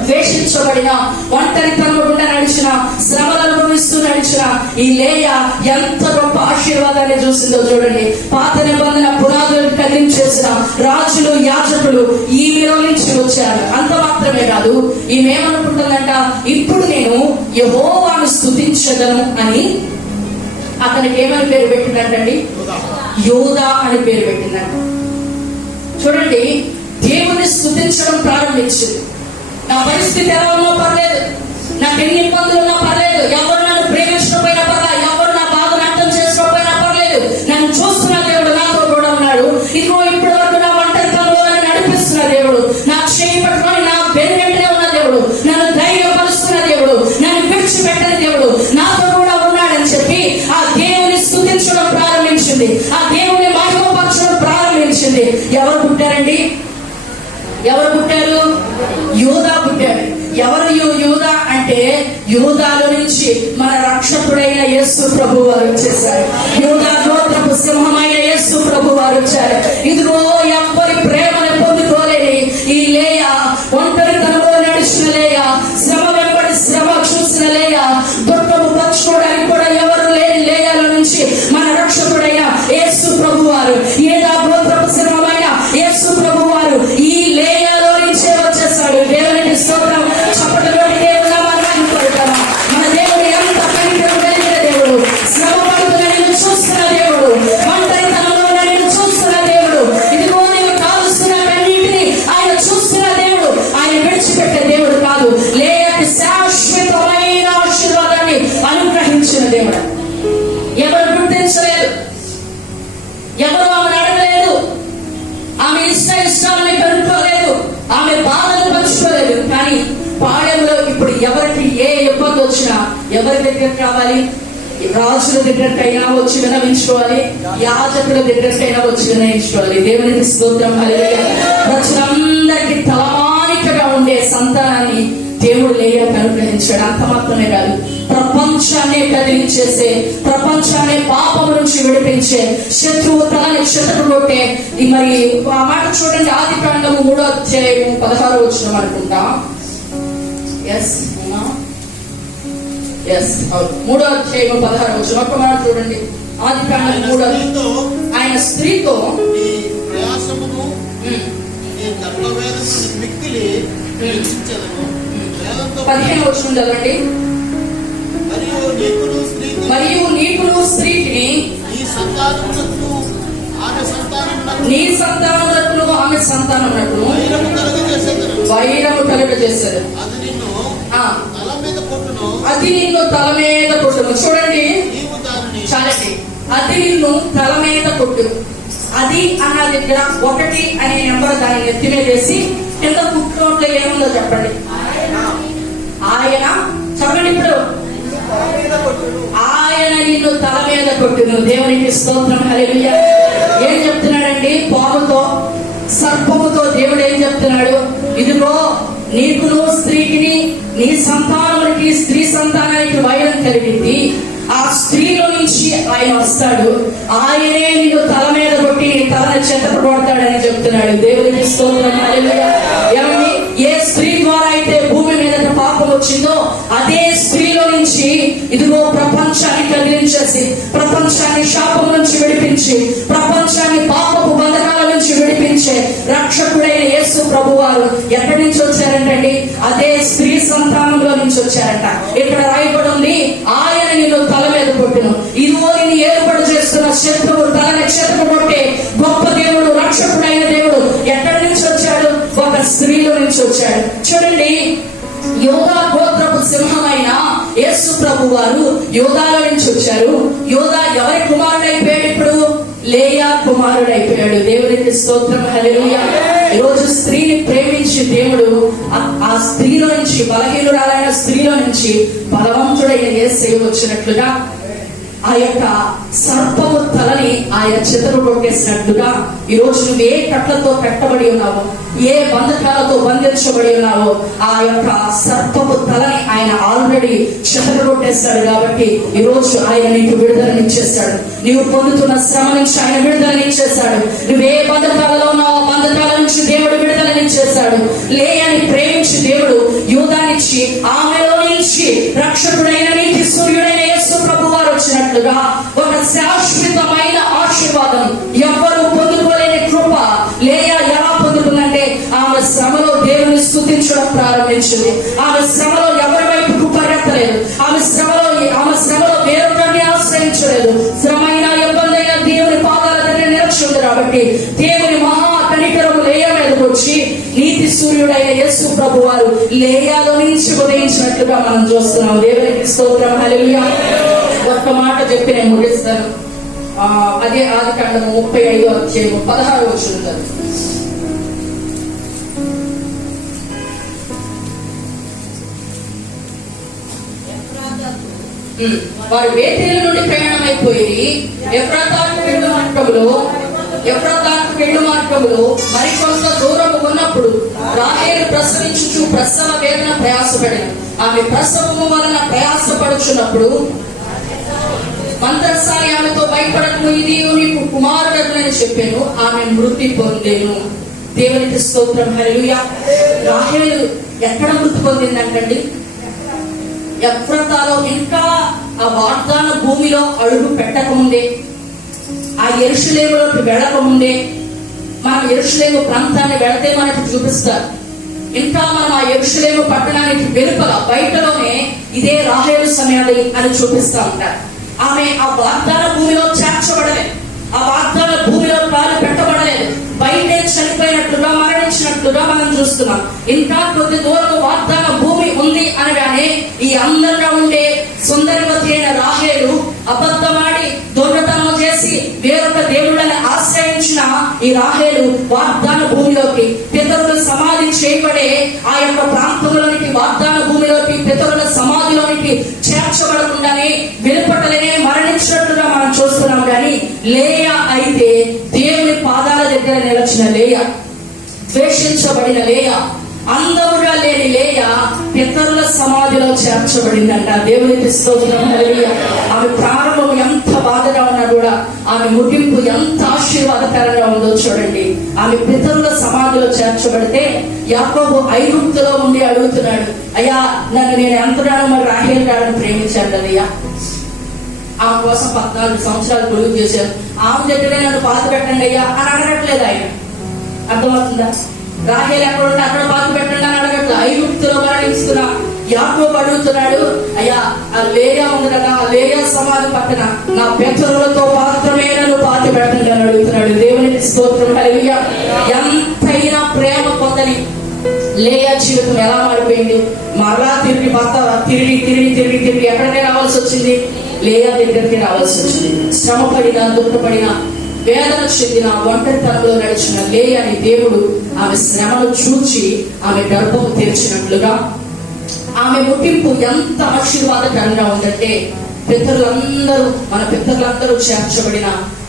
ద్వేషించబడిన, ఒంటరితనం గుండా నడిచిన, శ్రమలు అనుభవిస్తూ నడిచిన ఈ లేయా ఎంత గొప్ప ఆశీర్వాదాన్ని చూసిందో చూడండి. పాత నిబంధన పునాదులను కదిలించేసిన రాజులు, యాజకులు ఈమెలో నుంచి వచ్చారు. అంత మాత్రమే కాదు, ఈమె ఏమనుకుంటుందంట, ఇప్పుడు నేను యెహోవాను స్తుతించదను అని అతనికి ఏమని పేరు పెట్టిందంటండి? యోధా అని పేరు పెట్టిందంట. చూడండి, దేవుని స్తుతించడం ప్రారంభించింది. నా పరిస్థితి ఎలా ఉన్నా పర్లేదు, నాకు ఎన్ని ఇబ్బందులు ఉన్నా పర్లేదు, ఎవరు నన్ను ప్రేమించకపోయినా పర్లేదు, ఎవరు నా బాధను అర్థం చేసుకోకపోయినా పర్లేదు, నన్ను చూస్తున్న దేవుడు నాతో కూడా ఉన్నాడు. ఇదిగో ఇప్పటి వరకు నా ఒంటరితనంలో నన్ను నడిపిస్తున్న దేవుడు, నా చేయి పట్టుకొని నా వెనువెంటనే ఉన్న దేవుడు, నన్ను ధైర్యపరుస్తున్న దేవుడు, నన్ను విడిచిపెట్టని దేవుడు నాతో కూడా ఉన్నాడని చెప్పి ఆ దేవుని స్తుతించడం ప్రారంభించింది, ఆ దేవుని మహిమపరచడం ప్రారంభించింది. ఎవరు పుట్టారండి? ఎవరు పుట్టారు? యోధా పుట్టాడు. ఎవరు యోధా అంటే అంటే యూదాలో నుంచి మన రక్షకుడైన యేసు ప్రభు వారు వచ్చేసారు. యూదా గోత్రపు సింహమైన యేసు ప్రభు వారు వచ్చారు. ఇదిగో ఎవ్వరి ప్రేమను పొందుకోలేని ఈ లేయా, ఒంటరితనంలో నడిచిన లేయా, శ్రమ వెంబడి శ్రమ చూసిన లేయా, దుఃఖము పంచుకోవడానికి కూడా ఎవరు లేని లేయాల నుంచి మన రక్షకుడైన యేసు ప్రభు వారు, యూదా గోత్రపు సింహమైన యేసు ప్రభు వారు ఈ లేయాలో నుంచే వచ్చేసాడు. దేవునికి స్తోత్రం. చప్పటిలోని దేవుడు నామాన్ని కొడతామా. మన దేవుడు ఎంత కనికరం కలిగిన దేవుడు, శ్రమ పడుతున్న నిన్ను చూస్తున్న దేవుడు, ఒంటరితనంలో నిన్ను చూస్తున్న దేవుడు, ఇదిగో నీవు కాలుస్తున్న కన్నీటిని ఆయన చూస్తున్న దేవుడు. ఆయన విడిచిపెట్టే దేవుడు కాదు. లేయకి శాశ్వతమైన ఆశీర్వాదాన్ని అనుగ్రహించిన దేవుడు. ఎవరు గుర్తించలేదు, ఎవరు ఆమెను అడగలేదు, ఆమె ఇష్టాలను కనుక్కోలేదు, ఆమె బాధను పంచుకోలేదు. కానీ పాడెంలో ఇప్పుడు ఎవరికి ఏ ఇబ్బంది వచ్చినా ఎవరి దగ్గరికి రావాలి? రాజుల దగ్గరకైనా వచ్చి వినవించుకోవాలి, యాజకుల దగ్గరకైనా వచ్చి వినవించుకోవాలి. దేవునికి స్తోత్రం. హల్లెలూయా. ప్రజలందరికీ తలమానికగా ఉండే సంతానాన్ని దేవుడు లేయాకు అనుగ్రహించాడు. అంత మాత్రమే కాదు, ప్రపంచాన్ని కదిలించేసే, ప్రపంచాన్ని పాపము నుంచి విడిపించే, శత్రువు తలని చెతకు కొట్టే మరి ఆ మాట చూడండి. ఆదికాండము 3:16 అనుకుంటా. ఎస్ 3:16 ఒక మాట చూడండి. ఆదికాండము 3 ఆయన స్త్రీతో 15 చదవండి. మరియు నీకును స్త్రీకి నీ సంతానమునకును ఆమె సంతానమునకును వైరము కలుగజేశారు. అది నిన్ను తల మీద కొట్టును. చూడండి, చాలండి. అది నిన్ను తల మీద కొట్టును. అది అన్న దగ్గర 1 అనే నెంబర్ దాన్ని ఎత్తి మీద వేసి కింద కుట్రోట్లో ఏముందో చెప్పండి. ఆయన చెప్పండి. ఇప్పుడు ఆయన నిన్ను తల మీద కొట్టును. దేవునికి స్తోత్రం. హల్లెలూయా. ఏం చెప్తున్నాడండి? పాముతో, సర్పముతో దేవుడు ఏం చెప్తున్నాడు? ఇదిగో నీకును స్త్రీకి, నీ సంతానానికి, స్త్రీ సంతానానికి వైరం కలిగింది. ఆ స్త్రీలో నుంచి ఆయన వస్తాడు. ఆయనే నిన్ను తల మీద కొట్టి నీ తలని చెత్తకు కొడతాడని చెప్తున్నాడు. దేవునికి స్తోత్రం. హల్లెలూయా. ఏమండి? ఏ స్త్రీ ద్వారా అయితే భూమి మీద పాపం వచ్చిందో అదే స్త్రీలో నుంచి ఇదిగో ప్రపంచాన్ని కదిలించేసి, ప్రపంచాన్ని శాపం నుంచి విడిపించి, ప్రపంచాన్ని పాపపు బంధకాల నుంచి విడిపించే రక్షకుడైన యేసు ప్రభు వారు ఎక్కడి నుంచి వచ్చారంటండి? అదే స్త్రీ సంతానంలో నుంచి వచ్చారంట. ఇక్కడ రాయబడి ఉంది, ఆయన నిన్ను తల మీద కొట్టును. ఇదిగో నిన్ను ఏర్పాటు చేస్తున్న శత్రువు తలని చెత్తకు కొట్టే గొప్ప దేవుడు, రక్షకుడైన దేవుడు ఎక్కడి నుంచి వచ్చాడు? ఒక స్త్రీలో నుంచి వచ్చాడు. చూడండి, యోధా గోత్రపు సింహమైన యేసు ప్రభు వారు యోధాలో నుంచి వచ్చారు. యోధా ఎవరి కుమారుడైపోయాడు? ఇప్పుడు లేయా కుమారుడైపోయాడు. దేవునికి స్తోత్రం. హల్లెలూయా. ఈరోజు స్త్రీని ప్రేమించి దేవుడు ఆ స్త్రీలో నుంచి, బలహీనురాలైన స్త్రీలో నుంచి బలవంతుడైన యేసయ్య వచ్చినట్లుగా ఆ యొక్క సర్పము తలని ఆయన చెతను కొట్టేసినట్లుగా ఈరోజు నువ్వు ఏ కట్లతో కట్టబడి ఉన్నావో, ఏ బంధకాలతో బంధించబడి ఉన్నావో ఆ యొక్క సర్పము తలని ఆయన ఆల్రెడీ చెతను కొట్టేస్తాడు. కాబట్టి ఈరోజు ఆయన నీకు విడుదలనిచ్చేస్తాడు. నీవు పొందుతున్న శ్రమ నుంచి ఆయన విడుదలనిచ్చేస్తాడు. నువ్వే బంధకాలలో ఉన్నావో బంధకాల నుంచి దేవుడు విడుదలనిచ్చేస్తాడు. లేయాని ప్రేమించి దేవుడు యూదానిచ్చి ఆమెలో నుంచి రక్షకుడైన నీతి సూర్యుడైన యేసు ప్రభు వారు వచ్చినట్లుగా ఒక శాశ్వతమైన ఆశీర్వాదం, ఎవ్వరూ పొందుకోలేని కృప లేయా ఎలా పొందుకుందంటే ఆమె శ్రమలో దేవుని స్తుతించడం ప్రారంభించింది. ఆమె శ్రమలో ఎవరి వైపుకు పరిగెత్తలేదు. ఆమె శ్రమలో వేరొకరిని ఆశ్రయించలేదు. శ్రమైన ఇబ్బంది అయిన దేవుని పాదాల దగ్గర నిలచుంది. కాబట్టి దేవుని మహా కనికరము లేయా మీదకి వచ్చి నీతి సూర్యుడైన యేసు ప్రభు వారు లేయాలో నుంచి ఉదయించినట్లుగా మనం చూస్తున్నాం. దేవునికి స్తోత్రం. హల్లెలూయా. ఒక్క మాట చెప్పి నేను ముగిస్తాను. అదే ఆదికాండము 35:16 వారు బేతేలు నుండి ప్రయాణమైపోయి ఎఫ్రాతాకు వెళ్ళు మార్గములో మరికొంత దూరం ఉన్నప్పుడు రాహేలు ప్రసవించుచు ప్రసవ వేదన ప్రయాసపడిన. ఆమె ప్రసవము వలన ప్రయాసపడుచున్నప్పుడు మంత్రసారి ఆమెతో భయపడకు, ఇది నీకు కుమారుడని చెప్పాను. ఆమె మృతి పొందెను. దేవునికి స్తోత్రం. హల్లెలూయా. రాహేలు ఎక్కడ మృతి పొందిందంటండి? ఎఫ్రాతాలో, ఇంకా ఆ వాగ్దాన భూమిలో అడుగు పెట్టకముందే, ఆ యెరూషలేములోకి వెళ్ళకముందే. మనం యెరూషలేము ప్రాంతాన్ని వెళితే మనకు చూపిస్తారు. ఇంకా మనం ఆ యెరూషలేము పట్టణానికి వెలుపల బయటలోనే ఇదే రాహేలు సమయాన్ని అని చూపిస్తా ఉంటారు. ఆమె ఆ వాగ్దాన భూమిలో చేర్చబడలేదు, ఆ వాగ్దాన భూమిలో కాలు పెట్టబడలేదు. బయటే చనిపోయినట్లుగా, మరణించినట్లుగా మనం చూస్తున్నాం. ఇంకా కొద్ది దూరం వాగ్దాన భూమి ఉంది అనగానే ఈ అందంగా ఉండే సుందరవతి అయిన రాహేలు అబద్ధమాడి దొంగతనం చేసి వేరొక దేవుళ్ళని ఆశ్రయించిన ఈ రాహేలు వాగ్దాన భూమిలోకి, పితరుల సమాధి చేయబడే ఆ యొక్క ప్రాంతంలోనికి, వాగ్దాన భూమిలోకి, పితరుల సమాధిలోనికి చేర్చబడకుండానే వెలుపటలనే మరణించినట్లుగా మనం చూస్తున్నాం. కానీ లేయా అయితే దేవుని పాదాల దగ్గర నిలిచిన లేయా, ద్వేషించబడిన లేయా, అందముగా లేని లేయా పితరుల సమాధిలో చేర్చబడిందంట. దేవునికి స్తోత్రం. హల్లెలూయా. ఆమె ప్రారంభం ఎంత బాధగా ఉన్నా కూడా ఆమె ముగింపు ఎంత ఆశీర్వాదకరంగా ఉందో చూడండి. ఆమె పితరుల సమాధిలో చేర్చబడితే యాకోబు ఐగుప్తులో ఉండి అడుగుతున్నాడు, అయ్యా నన్ను నేను ఎంతగానో మరి రాహేలు గారిని ప్రేమించాను కదయ్యా, ఆమె కోసం 14 సంవత్సరాలు కొలువు చేశాను, ఆమె దగ్గరే నన్ను పాత పెట్టండి అయ్యా అని అడగట్లేదు ఆయన. అర్థమవుతుందా? రాహేలు ఎక్కడ ఉంటే అక్కడ పాత పెట్టండి అని అడగట్లేదు. ఐగుప్తులో మరణిస్తున్నా యాకోబు అడుగుతున్నాడు, అయ్యా ఆ లేయా ఉంది కదా, ఆ లేయా సమాధి పక్కన నా పితరులతో మాత్రమే నన్ను పాతి పెట్టండి అని అడుగుతున్నాడు. దేవునికి స్తోత్రం. హల్లెలూయా. ఎంతైనా ప్రేమ పొందని లేయా జీవితం ఎలా మారిపోయింది? మరలా తిరిగి భర్త తిరిగి తిరిగి తిరిగి తిరిగి ఎక్కడికి రావాల్సి వచ్చింది? లేయా దగ్గరికి రావాల్సి వచ్చింది. శ్రమ పడిన, దుఃఖపడిన, వేదన చెందిన, ఒంటరితనంలో నడిచిన లేయాని దేవుడు ఆమె శ్రమను చూచి ఆమె గర్భము తెరిచినట్లుగా ఆమె ముట్టింపు ఎంత ఆశీర్వాదకరంగా ఉందంటే, మన పితరులందరూ చేర్చబడిన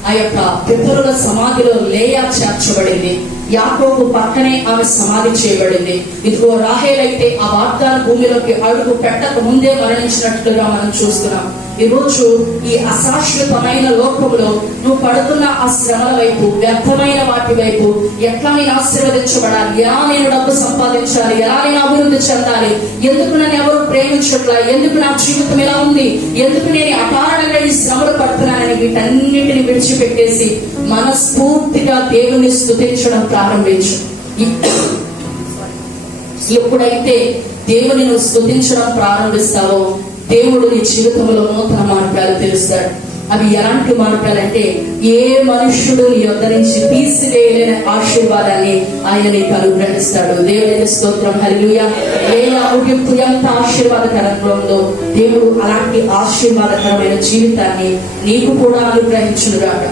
ఆ యొక్క పితరుల సమాధిలో లేయా చేర్చబడింది. యాకోబు పక్కనే ఆమె సమాధి చేయబడింది. ఇదిగో రాహేలు అయితే ఆ వాగ్దాన భూమిలోకి అడుగు పెట్టక ముందే మరణించినట్లుగా మనం చూస్తున్నాం. ఈ రోజు ఈ అశాశ్వతమైన లోకంలో నువ్వు పడుతున్న ఆ శ్రమల వైపు, వ్యర్థమైన వాటి వైపు, ఎట్లా నేను ఆశీర్వదించబడాలి, ఎలా నేను డబ్బు సంపాదించాలి, ఎలా నేను అభివృద్ధి చెందాలి, ఎందుకు నన్ను ఎవరు ప్రేమించట్లా, ఎందుకు నా జీవితం ఎలా ఉంది, ఎందుకు నేను అకారణంగా ఈ శ్రమలు పడుతున్నానని వీటన్నిటిని విడిచిపెట్టేసి మనస్ఫూర్తిగా దేవుని స్తుతించడం ప్రారంభించు. ఎప్పుడైతే దేవుని నువ్వు స్తుతించడం ప్రారంభిస్తావో దేవుడు నీ జీవితంలో నూతన మార్గాలు తెలుస్తాడు. అవి ఎలాంటి మార్గాలంటే, ఏ మనుష్యుడు నీ యొద్ద నుంచి తీసివేయలేని ఆశీర్వాదాన్ని ఆయన నీకు అనుగ్రహిస్తాడు. దేవునికి స్తోత్రం. హల్లెలూయా. లేయా ముగింపు ఎంత ఆశీర్వాదకరంగా ఉందో దేవుడు అలాంటి ఆశీర్వాదకరమైన జీవితాన్ని నీకు కూడా అనుగ్రహించును గాక.